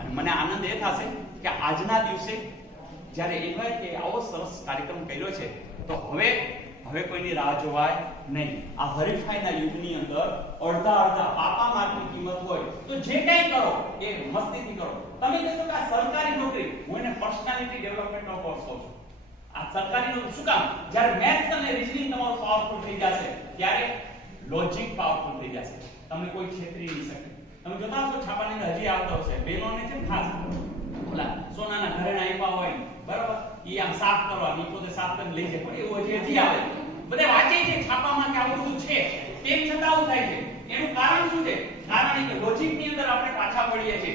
અને મને આનંદ એ થશે કે આજના દિવસે જ્યારે એવા કે આવો સરસ કાર્યક્રમ કર્યો છે, તો હવે કોઈની રાહ જોવાય નહીં. આ હરીફાઈના યુગની અંદર અડધા પાપા માર્કની કિંમત હોય તો જે કંઈ કરો એ મસ્તીથી કરો. તમે કહેશો કે આ સરકારી નોકરી, હું એને પર્સનાલિટી ડેવલપમેન્ટનો કોર્સ કહું છું. આ સરકારી નોકરી શું કામ? જ્યારે મેથ્સ અને રીઝનિંગ તમારું પાવરફુલ થઈ જશે, ત્યારે લોજિક પાવરફુલ થઈ જશે, તમને કોઈ છેતરી નહીં શકે. તમે જોતા હશો છાપાની અંદર હજી આવતા હશે, બહેનોને છે ખાસ ઓલા સોનાના ઘરેણા આપ્યા હોય, બરાબર, એ આમ સાફ કરવા, ની પોતે સાફ કરીને લઈ જાય, પણ એવું હજી આવે. બધા વાંચે છે છાપામાં કે આવું બધું છે, તેમ છતાં આવું થાય છે. એનું કારણ શું છે? કારણ એ કે લોજિકની અંદર આપણે પાછા પડીએ છીએ.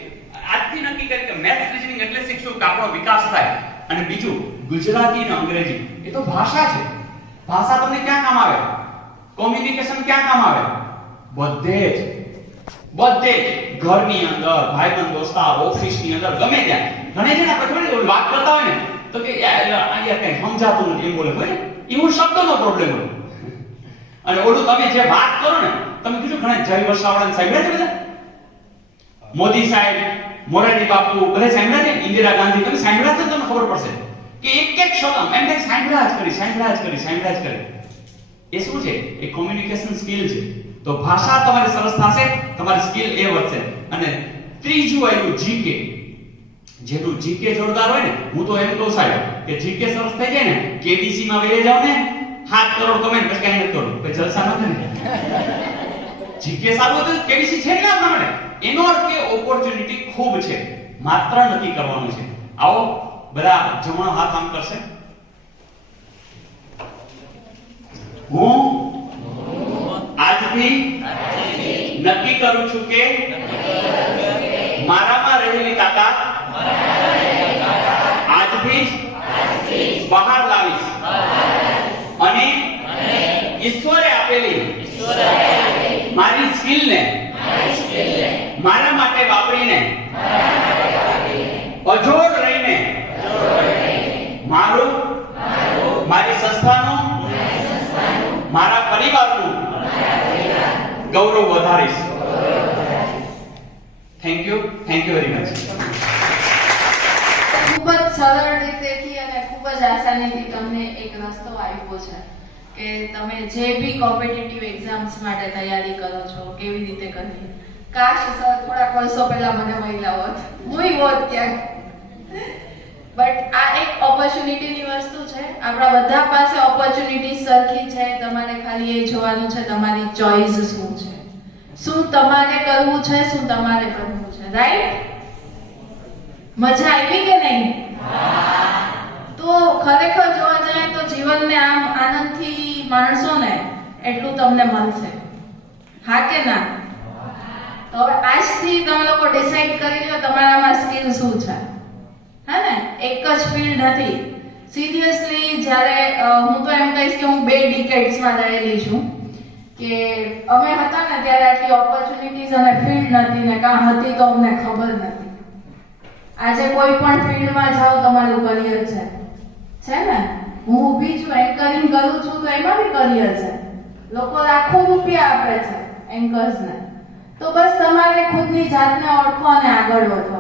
આજથી નક્કી કરી કે મેથ્સ રીઝનિંગ એટલે શીખશું કે આપણો વિકાસ થાય. અને બીજું, ગુજરાતી અને અંગ્રેજી એ તો ભાષા છે. ભાષા તમને ક્યાં કામ આવે? કોમ્યુનિકેશન ક્યાં કામ આવે? બધે જ ઘરની અંદર, ભાઈબંધ દોસ્તાર, ઓફિસની અંદર, ગમે ત્યાં. ઘણે જણ આપણે થોડી વાત કરતા હોય ને તો કે યાર કઈ સમજાતું નથી એમ બોલે, ભાઈ એવું શબ્દનો પ્રોબ્લેમ હોય. અને ઓલું તમે જે વાત કરો ને, તમે કીધું ઘણા જય વસાવડાને સાંભળ્યા છે બધા? મોદી સાહેબ, મોરારી બાપુ બધા સાંભળ્યા છે? ઇન્દિરા ગાંધી તમે સાંભળ્યા તો તમને ખબર પડશે કે એક શબ્દ એમ કઈ સાંભળ્યા જ કરી. એ શું છે? એ કોમ્યુનિકેશન સ્કિલ છે. તો ભાષા તમારી સરસ થશે, તમારી સ્કિલ એ વધશે. અને ત્રીજું આવ્યું જીકે. જેનું જીકે જોરદાર હોય ને, હું તો એમ કહું સાહેબ કે જીકે સરસ થઈ જાય ને, કેબીસી માં વહી જાવ ને, 7 કરોડ કમેન્ટ પછી કઈ નથી કરું, પછી જલસા ન થાય ને. જીકે સારું તો કેબીસી છે ને આપણા માટે. એનો અર્થ કે ઓપોર્ચ્યુનિટી ખૂબ છે, માત્ર નક્કી કરવાનું છે. આવો બધા જમણો હાથ આમ કરશે. હું આજથી નક્કી કરું છું કે મારામાં રહેલી તાકાત આજથી જ બહાર લાવીશ અને ઈશ્વરે આપેલી મારી સ્કિલને મારા માટે વાપરીને અજોડ રહીને મારી સંસ્થાનું, મારા પરિવારનું ગૌરવ વધારીશ. Thank you very much. ખૂબ જ સરળ રીતેથી અને ખૂબ જ આસાનીથી તમને એક રસ્તો આપ્યો છે કે તમે જે બી કોમ્પિટિટિવ એક્ઝામ્સ માટે તૈયારી કરો છો કેવી રીતે કરવી. કાશ સર થોડાક વર્ષો પહેલા મને મળ્યા હોત, હું હોત ક્યાંક. બટ આ એક ઓપોર્ચ્યુનિટીની વસ્તુ છે. આપણા બધા પાસે ઓપોર્ચ્યુનિટી સરખી છે. તમારે ખાલી એ જોવાનું છે તમારી ચોઇસ શું છે, શું તમારે કરવું છે, શું તમારે કરવું છે. રાઈટ? મજા આવી કે નહીં? તો ખરેખર જોવા જાય તો જીવનને આમ આનંદથી માણસો ને એટલું તમને મળશે. હા કે ના? તો હવે આજથી તમે લોકો ડિસાઈડ કરી લો તમારામાં સ્કિલ શું છે. હે ને? એક જ ફિલ્ડ નથી. સિરિયસલી જ્યારે હું તો એમ કહીશ કે હું 2 ડિકેડ્સમાં રહેલી છું કે અમે હતા ને ત્યારે આટલી ઓપોર્ચ્યુનિટીઝ અને ફિલ્ડ નથી ને કાં હતી તો અમને ખબર નથી. આજે કોઈ પણ ફિલ્ડમાં જાઓ તમારું કરિયર છે ને? હું ઊભી છું, એન્કરિંગ કરું છું તો એમાં બી કરિયર છે. લોકો લાખો રૂપિયા આપે છે એન્કર્સને. તો બસ તમારે ખુદની જાતને ઓળખો અને આગળ વધો.